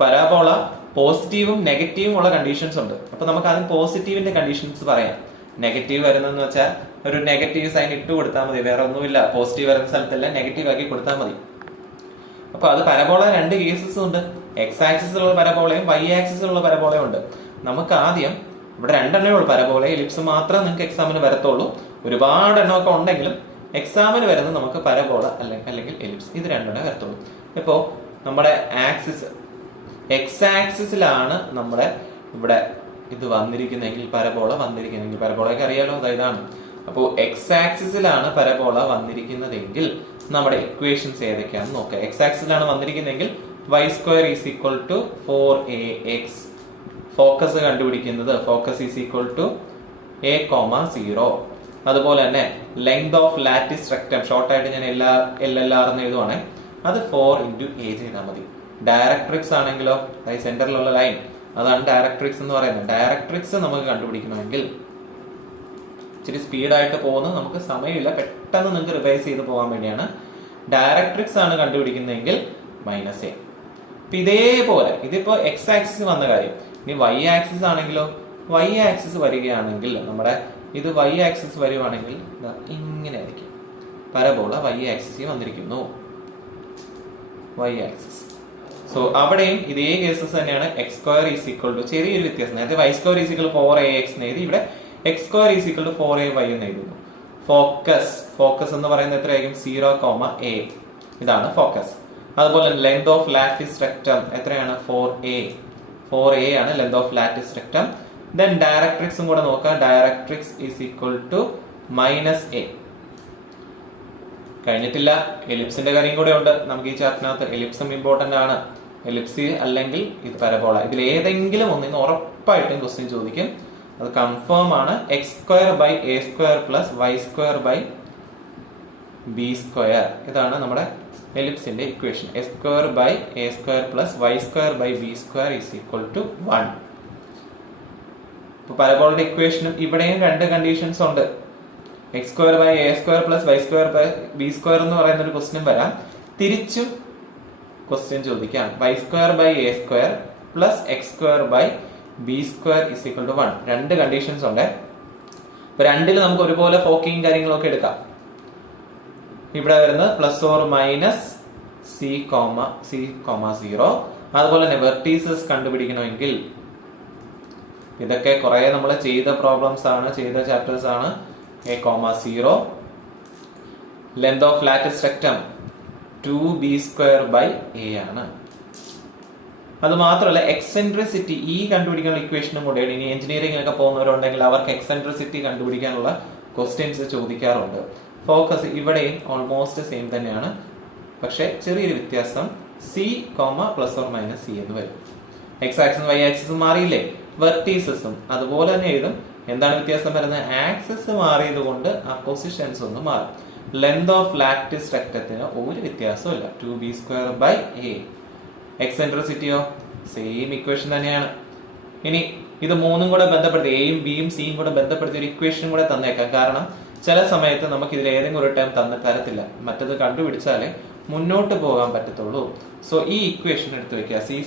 പരാബോള പോസിറ്റീവും നെഗറ്റീവും ഉള്ള കണ്ടീഷൻസ് ഉണ്ട്. അപ്പൊ നമുക്ക് ആദ്യം പോസിറ്റീവിന്റെ കണ്ടീഷൻസ് പറയാം. നെഗറ്റീവ് വരുന്നതെന്ന് വെച്ചാൽ ഒരു നെഗറ്റീവ് സൈൻ ഇട്ട് കൊടുത്താൽ മതി, വേറെ ഒന്നുമില്ല. പോസിറ്റീവ് വരുന്ന സ്ഥലത്തെല്ലാം നെഗറ്റീവ് ആക്കി കൊടുത്താൽ മതി. അപ്പൊ അത് പരബോള 2 കേസസ് ഉണ്ട്. എക്സ് ആക്സിസിലുള്ള പരബോളയും y ആക്സിസിലുള്ള പരബോളയും ഉണ്ട്. നമുക്ക് ആദ്യം ഇവിടെ 2 എണ്ണമേ ഉള്ളൂ, പരബോള എലിപ്സ് മാത്രമേ നിങ്ങൾക്ക് എക്സാമിന് വരത്തുള്ളൂ. ഒരുപാട് എണ്ണമൊക്കെ ഉണ്ടെങ്കിലും എക്സാമിന് വരുന്നത് നമുക്ക് പരബോള അല്ലെങ്കിൽ എലിപ്സ്, ഇത് 2 എണ്ണമേ വരത്തുള്ളൂ. ഇപ്പോ നമ്മുടെ ആക്സിസ് എക്സ് ആക്സിസിലാണ് നമ്മുടെ ഇവിടെ ഇത് വന്നിരിക്കുന്നെങ്കിൽ, പരബോള വന്നിരിക്കുന്നെങ്കിൽ, പരബോളയൊക്കെ അറിയാലോ, ഇതാണ്. അപ്പോൾ എക്സ് ആക്സിസിലാണ് പരബോള വന്നിരിക്കുന്നതെങ്കിൽ നമ്മുടെ ഇക്വേഷൻസ് ഏതൊക്കെയാണെന്ന് നോക്കാം. എക്സ് ആക്സിസിലാണ് വന്നിരിക്കുന്നതെങ്കിൽ y² = 4ax. ഫോക്കസ് കണ്ടുപിടിക്കുന്നത് ഫോക്കസ് a, 0. അതുപോലെ തന്നെ length of latus rectum, short ആയിട്ട് ഞാൻ LLR എന്ന് എഴുതുവാണേ, അത് 4 × a ചെയ്താൽ മതി. ഡയറക്ട്രിക്സ് ആണെങ്കിലോ സെന്ററിലുള്ള ലൈൻ, അതാണ് ഡയറക്ട്രിക്സ് എന്ന് പറയുന്നത്. ഡയറക്ട്രിക്സ് നമുക്ക് കണ്ടുപിടിക്കണമെങ്കിൽ ഇച്ചിരി സ്പീഡായിട്ട് പോകുന്നത് നമുക്ക് സമയമില്ല, പെട്ടെന്ന് നിങ്ങൾക്ക് റിവൈസ് ചെയ്ത് പോകാൻ വേണ്ടിയാണ്. ഡയറക്ട്രിക്സ് ആണ് കണ്ടുപിടിക്കുന്നതെങ്കിൽ -a. ഇതേപോലെ ഇതിപ്പോ എക്സ് ആക്സിസ് വന്ന കാര്യം. ഇനി y ആക്സിസ് ആണെങ്കിലോ, y ആക്സിസ് വരികയാണെങ്കിൽ നമ്മുടെ ഇത് y ആക്സിസ് വരുവാണെങ്കിൽ ഇങ്ങനെ ആയിരിക്കും. പരബോള y ആക്സിസിൽ വന്നിരിക്കുന്നു, y ആക്സിസ്. സോ അവിടെയും ഇതേ കേസസ് തന്നെയാണ്. x² ചെറിയൊരു വ്യത്യാസം. നേരത്തെ y² = 4ax എഴുതി, ഇവിടെ x² = 4ay എന്ന് എഴുതുന്നു. ഫോക്കസ് എന്ന് പറയുന്നത് എത്രയായിരിക്കും? 0, a. ഇതാണ് ഫോക്കസ്. അതുപോലെ ലെങ്ത് ഓഫ് ലാറ്റിസ് റെക്ടം എത്രയാണ്? 4a ആണ് length of latus rectum. Then ഡയറക്ട്രിക്സും കൂടെ നോക്കാം. Directrix = -a. കഴിഞ്ഞിട്ടില്ല, എലിപ്സിന്റെ കാര്യം കൂടെ ഉണ്ട് നമുക്ക് ഈ ചാപ്റ്ററിനകത്ത്. എലിപ്സും ഇമ്പോർട്ടന്റ് ആണ്. എലിപ്സ് അല്ലെങ്കിൽ ഇത് പരബോള, ഇതിൽ ഏതെങ്കിലും ഒന്നിന്ന് ഉറപ്പായിട്ടും ക്വസ്റ്റ്യൻ ചോദിക്കും. അത് കൺഫേം ആണ്. x²/a² + y²/b². ഇതാണ് നമ്മുടെ എലിപ്സിന്റെ ഇക്വേഷൻ. x²/a² + y²/b² = 1. ഇപ്പൊ പരബോളയുടെ ഇക്വേഷനും ഇവിടെയും 2 കണ്ടീഷൻസ് ഉണ്ട്. x²/a² + y²/b² എന്ന് പറയുന്ന ഒരു ക്വസ്റ്റ്യൻ വരാം. തിരിച്ചും ക്വസ്റ്റ്യൻ ചോദിക്കാം. y²/a² + x²/b² = 1. 2 കണ്ടീഷൻസ് ഉണ്ട്. ഇപ്പൊ 2ൽ നമുക്ക് ഒരുപോലെ ഫോക്കിങ് കാര്യങ്ങളൊക്കെ എടുക്കാം. ഇവിടെ വരുന്നത് ±c,0. അതുപോലെ തന്നെ വെർട്ടീസസ് കണ്ടുപിടിക്കണമെങ്കിൽ ഇതൊക്കെ കുറെ നമ്മൾ ചെയ്ത പ്രോബ്ലംസ് ആണ്, ചെയ്ത ചാപ്റ്റേഴ്സ് ആണ്. a, 0. Length of latus rectum 2b²/a ആണ്. അത് മാത്രമല്ല എക്സെൻട്രിസിറ്റി കണ്ടുപിടിക്കാനുള്ള ഇക്വേഷനും കൂടെയാണ്. ഇനി എഞ്ചിനീയറിംഗിലൊക്കെ പോകുന്നവരുണ്ടെങ്കിൽ അവർക്ക് എക്സെൻട്രിസിറ്റി കണ്ടുപിടിക്കാനുള്ള ക്വസ്റ്റ്യൻസ് ചോദിക്കാറുണ്ട്. ഫോക്കസ് ഇവിടെയും ഓൾമോസ്റ്റ് സെയിം തന്നെയാണ്, പക്ഷെ ചെറിയൊരു വ്യത്യാസം c, ±c എന്ന് വരും. എക്സ് ആക്സിസും y ആക്സിസും മാറിയില്ലേ, വെർട്ടീസസും അതുപോലെ തന്നെ എഴുതും. എന്താണ് വ്യത്യാസം വരുന്നത്? ആക്സിസ് മാറിയത് കൊണ്ട് ആ പൊസിഷൻസ് ഒന്ന് മാറും. ലെങ്ത് ഓഫ് ലാറ്റിസ് റെക്ടത്തിന് ഒരു വ്യത്യാസവും ഇല്ല, 2b²/a. എക്സെൻട്രിസിറ്റിയോ സെയിം ഇക്വേഷൻ തന്നെയാണ്. ഇനി ഇത് 3ഉം കൂടെ ബന്ധപ്പെടുത്തി, എയും ബിയും സിയും കൂടെ ബന്ധപ്പെടുത്തി ഒരു ഇക്വേഷൻ കൂടെ തന്നേക്കാം. കാരണം ചില സമയത്ത് നമുക്ക് ഇതിൽ ഏതെങ്കിലും ഒരു ടൈം തരത്തില്ല, മറ്റത് കണ്ടുപിടിച്ചാലേ മുന്നോട്ട് പോകാൻ പറ്റത്തുള്ളൂ. സോ ഈ ഇക്വേഷൻ എടുത്ത് വെക്കുക. c² =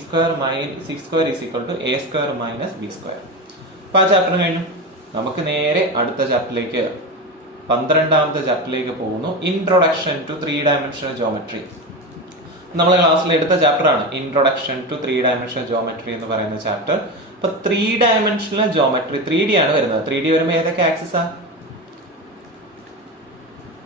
a² - b². അപ്പൊ ആ ചാപ്റ്റർ കഴിഞ്ഞു. നമുക്ക് നേരെ അടുത്ത ചാപ്റ്ററിലേക്ക് 12ാമത്തെ ചാപ്റ്ററിലേക്ക് പോകുന്നു. Introduction to 3-dimensional geometry. നമ്മളെ ക്ലാസ്സിൽ എടുത്ത ചാപ്റ്റർ ആണ് ഇൻട്രൊഡക്ഷൻ ടു 3-dimensional ജോമെട്രി എന്ന് പറയുന്ന ചാപ്റ്റർ. അപ്പൊ 3-dimensional ജോമെട്രി 3D ആണ് വരുന്നത്. 3D വരുമ്പോൾ ഏതൊക്കെ ആക്സിസാ?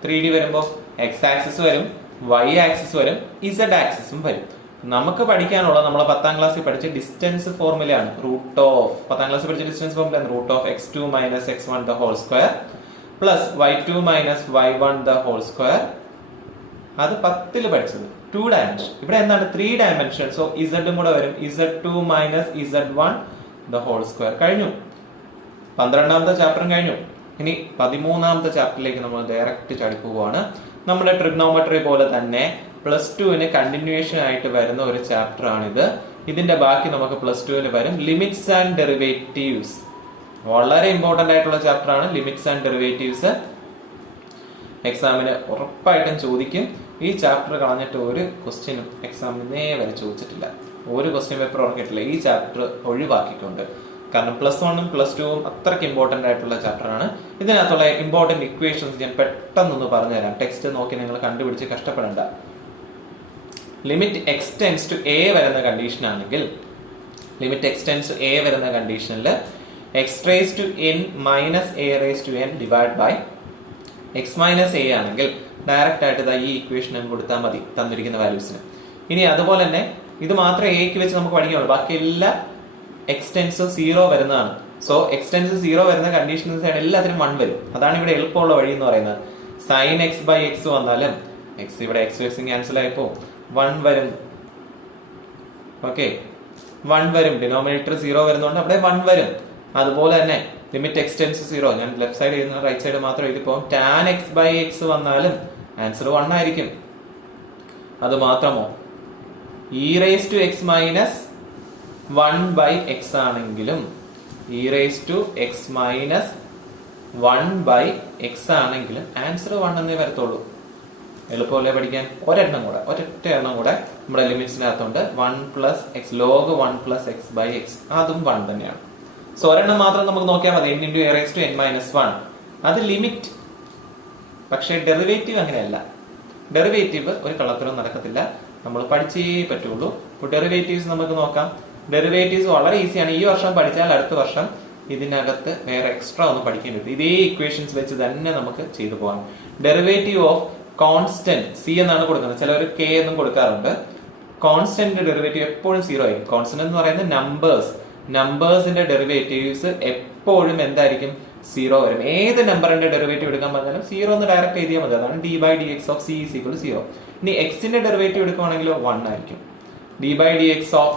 3D വരുമ്പോൾ എക്സ് ആക്സിസ് വരും, വൈ ആക്സിസ് വരും, ഇസഡ് ആക്സിസും വരും. നമുക്ക് പഠിക്കാനുള്ള നമ്മൾ 10ാം ക്ലാസ്സിൽ പഠിച്ച ഡിസ്റ്റൻസ് ഫോർമുലയാണ് റൂട്ട് ഓഫ് 10ാം ക്ലാസ്സിൽ പഠിച്ച distance formula root of x2 minus x1 the whole square plus y2 minus y1 the whole square. അത് 10ൽ പഠിച്ചത് 2 ഡയമെൻഷൻ. ഇവിടെ എന്താണ് 3 ഡയമെൻഷൻ. സോ ഇസഡും കൂടെ വരും, z2 minus z1 the whole square. കഴിഞ്ഞു. 12ാമത്തെ ചാപ്റ്ററും കഴിഞ്ഞു. ഇനി 13ാമത്തെ ചാപ്റ്ററിലേക്ക് നമ്മൾ ഡയറക്റ്റ് ചടിപ്പോവാണ്. നമ്മുടെ ട്രിഗ്നോമെട്രി പോലെ തന്നെ +2 കണ്ടിന്യൂവേഷൻ ആയിട്ട് വരുന്ന ഒരു ചാപ്റ്റർ ആണിത്. ഇതിന്റെ ബാക്കി നമുക്ക് +2 വരും. ലിമിറ്റ്സ് ആൻഡ് ഡെറിവേറ്റീവ്സ് വളരെ ഇമ്പോർട്ടന്റ് ആയിട്ടുള്ള ചാപ്റ്റർ ആണ്. ലിമിറ്റ്സ് ആൻഡ് ഡെറിവേറ്റീവ്സ് എക്സാമിന് ഉറപ്പായിട്ടും ചോദിക്കും. ഈ ചാപ്റ്റർ കളഞ്ഞിട്ട് ഒരു ക്വസ്റ്റ്യനും എക്സാമിന് വരെ ചോദിച്ചിട്ടില്ല. ഒരു ക്വസ്റ്റ്യൻ പേപ്പർ ഉറങ്ങിയിട്ടില്ല ഈ ചാപ്റ്റർ ഒഴിവാക്കിക്കൊണ്ട്. കാരണം +1ഉം +2ഉം അത്രയ്ക്ക് ഇമ്പോർട്ടന്റ് ആയിട്ടുള്ള ചാപ്റ്റർ ആണ്. ഇതിനകത്തുള്ള ഇമ്പോർട്ടന്റ് ഇക്വേഷൻസ് ഞാൻ പെട്ടെന്നൊന്ന് പറഞ്ഞുതരാം. ടെക്സ്റ്റ് നോക്കി നിങ്ങൾ കണ്ടുപിടിച്ച് കഷ്ടപ്പെടേണ്ട. Limit x tends to a വരുന്ന കണ്ടീഷൻ ആണെങ്കിൽ limit x tends to a വരുന്ന കണ്ടീഷനിൽ x raise to n minus a raise to n divide by x minus a ആണെങ്കിൽ ഡയറക്റ്റ് ആയിട്ട് ഈ ഇക്വേഷൻ കൊടുത്താൽ മതി തന്നിരിക്കുന്ന വാല്യൂസിന്. ഇനി അതുപോലെ തന്നെ ഇത് മാത്രമേ എക്ക് വെച്ച് നമുക്ക് പഠിക്കാനുള്ളൂ. ബാക്കി എല്ലാ എക്സ്റ്റെൻസ് 0 വരുന്നതാണ്. സോ എക്സ്റ്റെൻസ് 0 വരുന്ന കണ്ടീഷൻസ് എല്ലാത്തിനും 1 വരും. അതാണ് ഇവിടെ എളുപ്പമുള്ള വഴി എന്ന് പറയുന്നത്. സൈൻ എക്സ് ബൈ എക്സ് വന്നാലും എക്സ് ഇവിടെ എക്സ് ക്യാൻസൽ ആയപ്പോ 1 വരും. ഓക്കെ, 1 വരും. ഡിനോമിനേറ്റർ 0 വരുന്നതുകൊണ്ട് അവിടെ 1 വരും. അതുപോലെ തന്നെ ലിമിറ്റ് എക്സ്റ്റെൻസ് 0, ഞാൻ ലെഫ്റ്റ് സൈഡ് ചെയ്യുന്ന റൈറ്റ് സൈഡ് മാത്രം എഴുതിപ്പോ ടാൻ എക്സ് ബൈ എക്സ് വന്നാലും ആൻസർ 1 ആയിരിക്കും. അത് മാത്രമോ e raise to x minus 1 by x ആണെങ്കിലും e raise to x minus 1 by x ആണെങ്കിലും ആൻസർ 1 എന്നേ വരത്തുള്ളൂ. എളുപ്പമല്ലേ പഠിക്കാൻ? ഒരൊറ്റ എണ്ണം കൂടെ നമ്മുടെ ലിമിറ്റ്സിനകത്തുണ്ട്. 1 plus x log 1 plus x by x, അതും 1 തന്നെയാണ്. സോ ഒരെണ്ണം മാത്രം നമുക്ക് നോക്കിയാൽ മതി, n into a raise to n minus 1. അത് ലിമിറ്റ്. പക്ഷേ ഡെറിവേറ്റീവ് അങ്ങനെയല്ല. ഡെറിവേറ്റീവ് ഒരു കള്ളത്തരവും നടക്കത്തില്ല, നമ്മൾ പഠിച്ചേ പറ്റുള്ളൂ. ഇപ്പോൾ ഡെറിവേറ്റീവ്സ് നമുക്ക് നോക്കാം. ഡെറിവേറ്റീവ്സ് വളരെ ഈസിയാണ്. ഈ വർഷം പഠിച്ചാൽ അടുത്ത വർഷം ഇതിനകത്ത് വേറെ എക്സ്ട്രാ ഒന്നും പഠിക്കേണ്ടി വരും. ഇതേ ഇക്വേഷൻസ് വെച്ച് തന്നെ നമുക്ക് ചെയ്തു പോകാം. ഡെറിവേറ്റീവ് ഓഫ് കോൺസ്റ്റന്റ് സി എന്നാണ് കൊടുക്കുന്നത്, ചിലവർ കെ എന്നും കൊടുക്കാറുണ്ട്. കോൺസ്റ്റന്റ് ഡെറിവേറ്റീവ് എപ്പോഴും 0 ആയിരിക്കും. കോൺസ്റ്റന്റ് എന്ന് പറയുന്നത് നമ്പേഴ്സിന്റെ ഡെറിവേറ്റീവ്സ് എപ്പോഴും എന്തായിരിക്കും? 0 വരും. ഏത് നമ്പറിന്റെ ഡെറിവേറ്റീവ് എടുക്കാൻ പറഞ്ഞാലും 0 എന്ന് ഡയറക്റ്റ് എഴുതിയാൽ മതി. അതാണ് d by d x of c is equal 0. ഇനി എക്സിന്റെ ഡെറിവേറ്റീവ് എടുക്കുവാണെങ്കിൽ 1 ആയിരിക്കും. d by d x of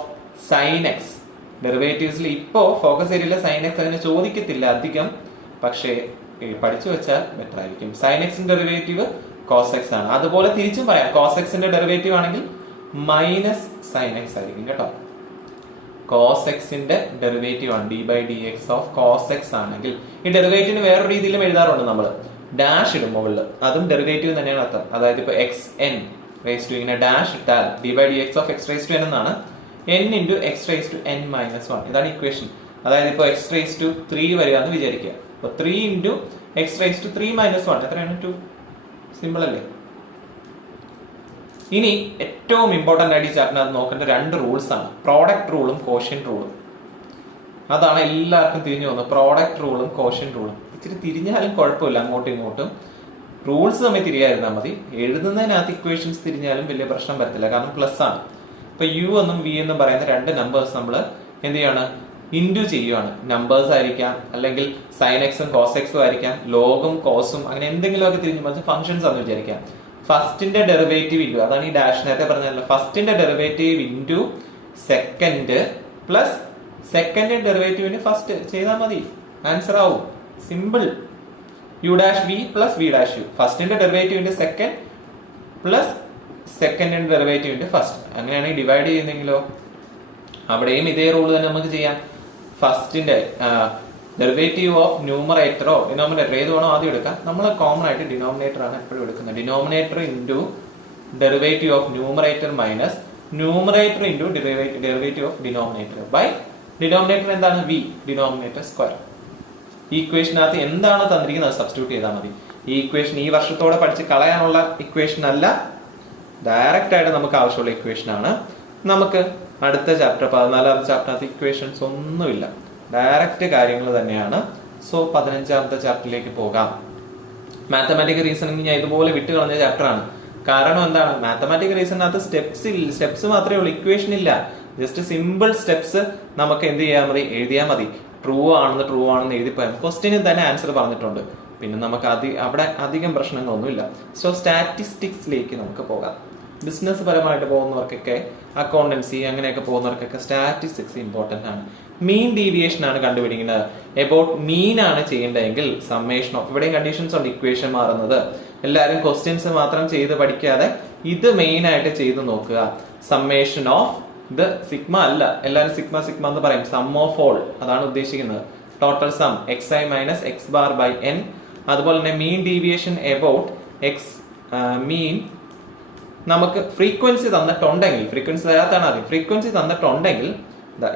sine x ഡെറിവേറ്റീവ്സിൽ ഇപ്പോ ഫോക്കസ് ഏരിയയിലെ സൈൻ എക്സ് അതിനെ ചോദിക്കത്തില്ല അധികം, പക്ഷേ പഠിച്ചു വെച്ചാൽ ബെറ്റർ ആയിരിക്കും. സൈൻ എക്സിന്റെ ഡെറിവേറ്റീവ് കോസ് എക്സ് ആണ്. അതുപോലെ തിരിച്ചും പറയാം, കോസ് എക്സിന്റെ ഡെറിവേറ്റീവ് ആണെങ്കിൽ മൈനസ് സൈൻ എക്സ് ആയിരിക്കും കേട്ടോ. കോസ് എക്സിന്റെ ഡെറിവേറ്റീവ് ആണ് d by d x of cos x ആണെങ്കിൽ ഈ ഡെറിവേറ്റീവിന് വേറൊരു രീതിയിലും എഴുതാറുണ്ട് നമ്മൾ. ഡാഷ് ഇടും മുകളിൽ, അതും ഡെറിവേറ്റീവ് തന്നെയാണ് അർത്ഥം. അതായത് ഇപ്പൊ എക്സ് എൻ റേസ് ടു ഇങ്ങനെ ഡാഷ് ഇട്ടാൽ d by d x of x raise to n എന്നാണ്. n into x raise to n minus 1, ഇതാണ് ഇക്വേഷൻ. അതായത് ഇപ്പൊ എക്സ് റേസ് ടു 3 വരിക എന്ന് വിചാരിക്കുക. അപ്പൊ 3 into x raise to 3 minus 1 എത്രയാണ്? 2. സിമ്പിൾ അല്ലേ? ഇനി ഏറ്റവും ഇമ്പോർട്ടന്റ് ആയിട്ട് ഈ ചാപ്റ്ററിനകത്ത് നോക്കേണ്ട 2 റൂൾസ് ആണ്, പ്രോഡക്റ്റ് റൂളും കോഷ്യന്റ് റൂളും. അതാണ് എല്ലാവർക്കും തിരിഞ്ഞു പോകുന്നത്, പ്രോഡക്റ്റ് റൂളും കോഷ്യന്റ് റൂളും. ഇച്ചിരി തിരിഞ്ഞാലും കുഴപ്പമില്ല, അങ്ങോട്ടും ഇങ്ങോട്ടും റൂൾസ് തമ്മിൽ തിരിയായിരുന്നാൽ മതി. എഴുതുന്നതിനകത്ത് ഇക്വേഷൻസ് തിരിഞ്ഞാലും വലിയ പ്രശ്നം വരത്തില്ല, കാരണം പ്ലസ് ആണ്. ഇപ്പൊ യു എന്നും വി എന്നും പറയുന്ന 2 നമ്പേഴ്സ് നമ്മൾ എന്ത് ചെയ്യാണ്? ഇൻഡു ചെയ്യുവാണ്. നമ്പേഴ്സ് ആയിരിക്കാം, അല്ലെങ്കിൽ സൈൻ എക്സും കോസ് എക്സും ആയിരിക്കാം, ലോഗും കോസും, അങ്ങനെ എന്തെങ്കിലുമൊക്കെ തിരിഞ്ഞു മറിച്ച് ഫംഗ്ഷൻസ് ആണെന്ന് വിചാരിക്കാം. ഫസ്റ്റിന്റെ ഡെറിവേറ്റീവ് ഇൻഡു, അതാണ് ഈ ഡാഷ് നേരത്തെ പറഞ്ഞല്ലോ. ഫസ്റ്റിന്റെ derivative into second plus second ഡെറിവേറ്റീവിന് ഫസ്റ്റ് ചെയ്താൽ മതി, ആൻസർ ആവും. Simple. U dash v plus v dash u, ഫസ്റ്റിന്റെ ഡെറിവേറ്റീവിന്റെ സെക്കൻഡ് പ്ലസ് സെക്കൻഡിന്റെ ഡെറിവേറ്റീവിന്റെ ഫസ്റ്റ്. അങ്ങനെയാണെങ്കിൽ ഡിവൈഡ് ചെയ്യുന്നെങ്കിലോ അവിടെയും ഇതേ റൂൾ തന്നെ നമുക്ക് ചെയ്യാം. ഫസ്റ്റിന്റെ ഡെറിവേറ്റീവ് ഓഫ് ന്യൂമറേറ്ററോ ഡിനോമിനേറ്റർ ഏത് വേണോ ആദ്യം എടുക്കാം. നമ്മൾ കോമൺ ആയിട്ട് ഡിനോമിനേറ്റർ ആണ് എപ്പോഴും എടുക്കുന്നത്. Denominator into derivative of numerator minus numerator into derivative of denominator by denominator എന്താണ്? V, denominator square. ഈ ഇക്വേഷനകത്ത് എന്താണ് തന്നിരിക്കുന്നത് സബ്സ്റ്റിറ്റ്യൂട്ട് ചെയ്താൽ മതി. ഈ ഇക്വേഷൻ ഈ വർഷത്തോടെ പഠിച്ച് കളയാനുള്ള ഇക്വേഷൻ അല്ല, ഡയറക്റ്റ് ആയിട്ട് നമുക്ക് ആവശ്യമുള്ള ഇക്വേഷൻ ആണ്. നമുക്ക് അടുത്ത ചാപ്റ്റർ 14ാമത്തെ ചാപ്റ്ററിനകത്ത് ഇക്വേഷൻസ് ഒന്നുമില്ല, ഡയറക്റ്റ് കാര്യങ്ങൾ തന്നെയാണ്. സോ 15ാമത്തെ ചാപ്റ്ററിലേക്ക് പോകാം. മാത്തമാറ്റിക്കൽ റീസണിങ് ഞാൻ ഇതുപോലെ വിട്ട് കളഞ്ഞ ചാപ്റ്റർ ആണ്. കാരണം എന്താണ്, മാത്തമാറ്റിക്കൽ റീസണിനകത്ത് സ്റ്റെപ്സ് മാത്രമേ ഉള്ളൂ, ഇക്വേഷൻ ഇല്ല. ജസ്റ്റ് സിമ്പിൾ സ്റ്റെപ്സ് നമുക്ക് എന്ത് ചെയ്യാൻ മതി, എഴുതിയാൽ മതി. ട്രൂ ആണെന്ന് എഴുതിപ്പോയാൽ ക്വസ്റ്റ്യന് തന്നെ ആൻസർ പറഞ്ഞിട്ടുണ്ട്. പിന്നെ നമുക്ക് അവിടെ അധികം പ്രശ്നങ്ങളൊന്നുമില്ല. സോ സ്റ്റാറ്റിസ്റ്റിക്സിലേക്ക് നമുക്ക് പോകാം. ബിസിനസ് പരമായിട്ട് പോകുന്നവർക്കൊക്കെ, അക്കൗണ്ടൻസി അങ്ങനെയൊക്കെ പോകുന്നവർക്കൊക്കെ സ്റ്റാറ്റിസ്റ്റിക്സ് ഇമ്പോർട്ടന്റ് ആണ്. മീൻ ഡീവിയേഷൻ ആണ് കണ്ടുപിടിക്കുന്നത്. എബൌട്ട് മീൻ ആണ് ചെയ്യേണ്ടതെങ്കിൽ സമ്മേഷൻ ഓഫ്, ഇവിടെയും കണ്ടീഷൻസ് ഉണ്ട് ഇക്വേഷൻ മാറുന്നത്. എല്ലാവരും ക്വസ്റ്റ്യൻസ് മാത്രം ചെയ്ത് പഠിക്കാതെ ഇത് മെയിൻ ആയിട്ട് ചെയ്ത് നോക്കുക. സമ്മേഷൻ ഓഫ്, ഇത് സിഗ്മ അല്ല, എല്ലാവരും സിഗ്മ എന്ന് പറയും. സം ഓഫ് ഓൾ അതാണ് ഉദ്ദേശിക്കുന്നത്. Total sum xi minus x bar by n. അതുപോലെ തന്നെ mean deviation about x mean. നമുക്ക് ഫ്രീക്വൻസി തന്നിട്ടുണ്ടെങ്കിൽ, ഫ്രീക്വൻസി തരാത്താണ് ആദ്യം, ഫ്രീക്വൻസി തന്നിട്ടുണ്ടെങ്കിൽ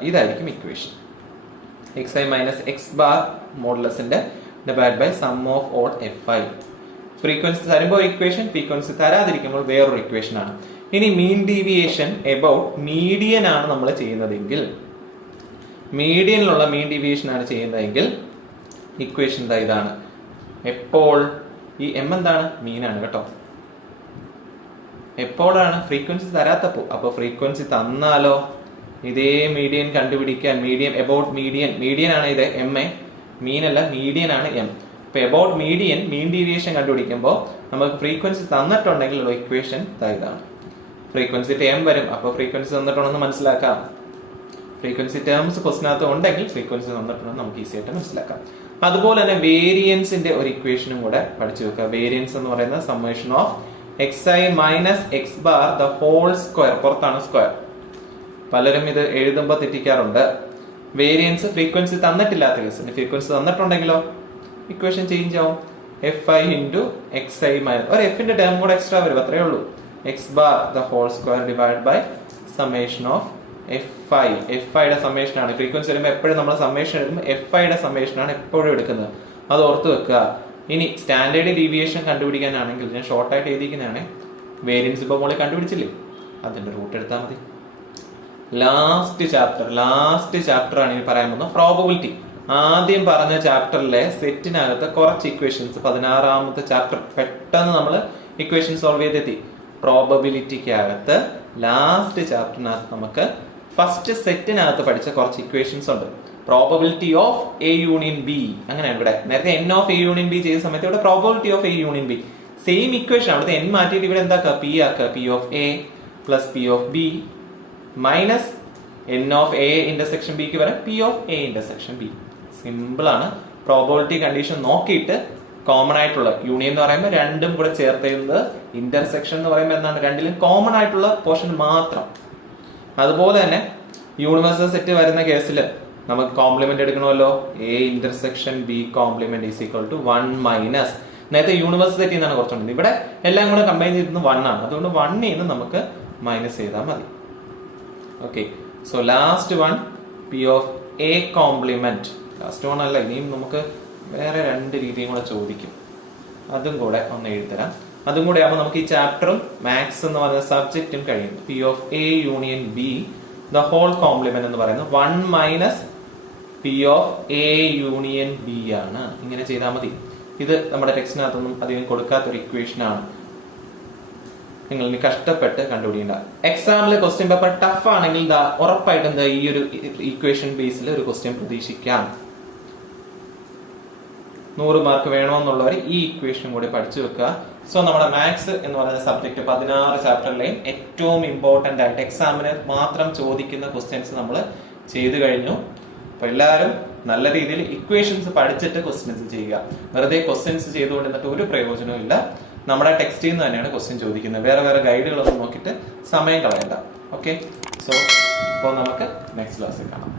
ഇതായിരിക്കും ഇക്വേഷൻ. xi മൈനസ് എക്സ് ബാർ മോഡുലസിന്റെ divide by sum of all fi. Frequency തരുമ്പോൾ ഇക്വേഷൻ, ഫ്രീക്വൻസി തരാതിരിക്കുമ്പോൾ വേറൊരു ഇക്വേഷൻ ആണ്. ഇനി മീൻ ഡീവിയേഷൻ എബൌട്ട് മീഡിയൻ ആണ് നമ്മൾ ചെയ്യുന്നതെങ്കിൽ, മീഡിയനിലുള്ള മീൻ ഡീവിയേഷൻ ആണ് ചെയ്യുന്നതെങ്കിൽ ഇക്വേഷൻ ഇതാണ്. എപ്പോൾ ഈ എം എന്താണ്, മീനാണ് കേട്ടോ. എപ്പോഴാണ് ഫ്രീക്വൻസി തരാത്തപ്പോ. അപ്പൊ ഫ്രീക്വൻസി തന്നാലോ ഇതേ മീഡിയൻ കണ്ടുപിടിക്കാൻ, മീഡിയൻ എബൌട്ട് മീഡിയൻ ആണ് ഇത് എം എ, മീൻ അല്ല മീഡിയൻ ആണ് എം. അപ്പൊ എബൌട്ട് മീഡിയൻ മീൻ ഡീവിയേഷൻ കണ്ടുപിടിക്കുമ്പോൾ നമുക്ക് ഫ്രീക്വൻസി തന്നിട്ടുണ്ടെങ്കിൽ ഉള്ള ഇക്വേഷൻ ഇതാണ്. ഫ്രീക്വൻസി ടേം വരും. അപ്പൊ ഫ്രീക്വൻസി തന്നിട്ടുണ്ടെന്ന് മനസ്സിലാക്കാം. ഫ്രീക്വൻസി ടേംസ് ക്വസ്റ്റിനകത്ത് ഉണ്ടെങ്കിൽ ഫ്രീക്വൻസി തന്നിട്ടുണ്ടെന്ന് നമുക്ക് ഈസി ആയിട്ട് മനസ്സിലാക്കാം. അതുപോലെ തന്നെ വേരിയൻസിന്റെ ഒരു ഇക്വേഷനും കൂടെ പഠിച്ചു വെക്കുക. വേരിയൻസ് എന്ന് പറയുന്നത് summation of xi minus x bar the whole square, പുറത്താണ് സ്ക്വയർ. പലരും ഇത് എഴുതുമ്പോൾ തെറ്റിക്കാറുണ്ട്. വേരിയൻസ് ഫ്രീക്വൻസി തന്നിട്ടില്ലാത്ത കേസിന്, ഫ്രീക്വൻസി തന്നിട്ടുണ്ടെങ്കിലോ ഇക്വേഷൻ ചേഞ്ച് ആവും. fi ഇൻറ്റു xi മൈനസ് ഒരു എഫിന്റെ ടേം കൂടെ എക്സ്ട്രാ വരും, അത്രേ ഉള്ളൂ. X bar the whole square divide by summation of fi. fiയുടെ സമ്മേഷൻ ആണ്. ഫ്രീക്വൻസി വരുമ്പോൾ എപ്പോഴും നമ്മൾ സമ്മേഷൻ എടുക്കുമ്പോൾ fiയുടെ സമ്മേഷൻ ആണ് എപ്പോഴും എടുക്കുന്നത്, അത് ഓർത്ത് വെക്കുക. ഇനി സ്റ്റാൻഡേർഡ് ഡീവിയേഷൻ കണ്ടുപിടിക്കാനാണെങ്കിൽ ഞാൻ ഷോർട്ടായിട്ട് എഴുതിക്കുന്നതാണ്. വേരിയൻസ് ഇപ്പോൾ മോളെ കണ്ടുപിടിച്ചില്ലേ, അതിന്റെ റൂട്ട് എടുത്താൽ മതി. ലാസ്റ്റ് ചാപ്റ്റർ ആണ് ഇനി പറയാൻ പോകുന്നത്, പ്രോബബിലിറ്റി. ആദ്യം പറഞ്ഞ ചാപ്റ്ററിലെ സെറ്റിനകത്ത് കുറച്ച് ഇക്വേഷൻസ്, 16ാമത്തെ ചാപ്റ്റർ പെട്ടെന്ന് നമ്മൾ ഇക്വേഷൻ സോൾവ് ചെയ്തെത്തി. പ്രോബബിലിറ്റിക്കകത്ത് ലാസ്റ്റ് ചാപ്റ്ററിനകത്ത് നമുക്ക് ഫസ്റ്റ് സെറ്റിനകത്ത് പഠിച്ച കുറച്ച് ഇക്വേഷൻസ് ഉണ്ട്. Probability of A union B, അങ്ങനെയാണ് ഇവിടെ. നേരത്തെ n of A union B ചെയ്ത സമയത്ത് ഇവിടെ probability of A union B, same equation. അവിടുത്തെ എൻ മാറ്റിയിട്ട് ഇവിടെ എന്താക്കുക, പി ആക്കുക. P of A plus P of B minus n of A intersection ബിക്ക് വരെ P of A intersection B. Simple ആണ്. പ്രോബബിലിറ്റി കണ്ടീഷൻ നോക്കിയിട്ട് കോമൺ ആയിട്ടുള്ള യൂണിയൻ എന്ന് പറയുമ്പോൾ രണ്ടും കൂടെ ചേർത്ത് എഴുതുന്നത്, ഇന്റർസെക്ഷൻ എന്ന് പറയുമ്പോൾ എന്താണ്, രണ്ടിലും കോമൺ ആയിട്ടുള്ള പോർഷൻ മാത്രം. അതുപോലെ തന്നെ യൂണിവേഴ്സൽ സെറ്റ് വരുന്ന കേസിൽ നമുക്ക് കോംപ്ലിമെന്റ് എടുക്കണമല്ലോ. A intersection B complement is equal to 1 minus, നേരത്തെ യൂണിവേഴ്സൽ സെറ്റ് എന്നാണ് കുറച്ചുണ്ട്, ഇവിടെ എല്ലാം കൂടെ കമ്പൈൻ ചെയ്തിരുന്ന 1 ആണ്. അതുകൊണ്ട് 1 നിന്ന് നമുക്ക് മൈനസ് ചെയ്താൽ മതി. Okay, so last one p of a complement. Last one അല്ല, ഇനിയും നമുക്ക് വേറെ 2 രീതിയും കൂടെ ചോദിക്കും, അതും കൂടെ ഒന്ന് എഴുതരാം. അതും കൂടെ ആകുമ്പോൾ നമുക്ക് ഈ ചാപ്റ്ററും മാത്സ് എന്ന് പറയുന്ന സബ്ജക്റ്റും കഴിയും. P of A union b the whole complement എന്ന് പറയുന്നത് 1 minus p of A union b ആണ്. ഇങ്ങനെ ചെയ്താൽ മതി. ഇത് നമ്മുടെ ടെക്സ്റ്റിനകത്തൊന്നും അധികം കൊടുക്കാത്തൊരു ഇക്വേഷൻ ആണ്, നിങ്ങൾ ഇനി കഷ്ടപ്പെട്ട് കണ്ടുപിടിക്കേണ്ട. എക്സാമിലെ ക്വസ്റ്റ്യൻ പേപ്പർ ടഫ് ആണെങ്കിൽ ഉറപ്പായിട്ടും ഈ ഒരു ഇക്വേഷൻ ബേസിൽ ഒരു ക്വസ്റ്റ്യൻ പ്രതീക്ഷിക്കാം. 100 മാർക്ക് വേണമെന്നുള്ളവർ ഈ ഇക്വേഷൻ കൂടി പഠിച്ചു വെക്കുക. സോ നമ്മുടെ മാത്സ് എന്ന് പറയുന്ന സബ്ജക്ട് 16 ചാപ്റ്ററിലെയും ഏറ്റവും ഇമ്പോർട്ടന്റ് ആയിട്ട് എക്സാമിന് മാത്രം ചോദിക്കുന്ന ക്വസ്റ്റ്യൻസ് നമ്മൾ ചെയ്തു കഴിഞ്ഞു. അപ്പൊ എല്ലാവരും നല്ല രീതിയിൽ ഇക്വേഷൻസ് പഠിച്ചിട്ട് ക്വസ്റ്റ്യൻസ് ചെയ്യുക. വെറുതെ ക്വസ്റ്റ്യൻസ് ചെയ്തുകൊണ്ടിരുന്നിട്ട് ഒരു പ്രയോജനവും ഇല്ല. നമ്മുടെ ടെക്സ്റ്റിൽ നിന്ന് തന്നെയാണ് ക്വസ്റ്റ്യൻ ചോദിക്കുന്നത്. വേറെ ഗൈഡുകളൊന്നും നോക്കിയിട്ട് സമയം കളയണ്ട. ഓക്കെ, സോ ഇപ്പോൾ നമുക്ക് നെക്സ്റ്റ് ക്ലാസ്സിൽ കാണാം.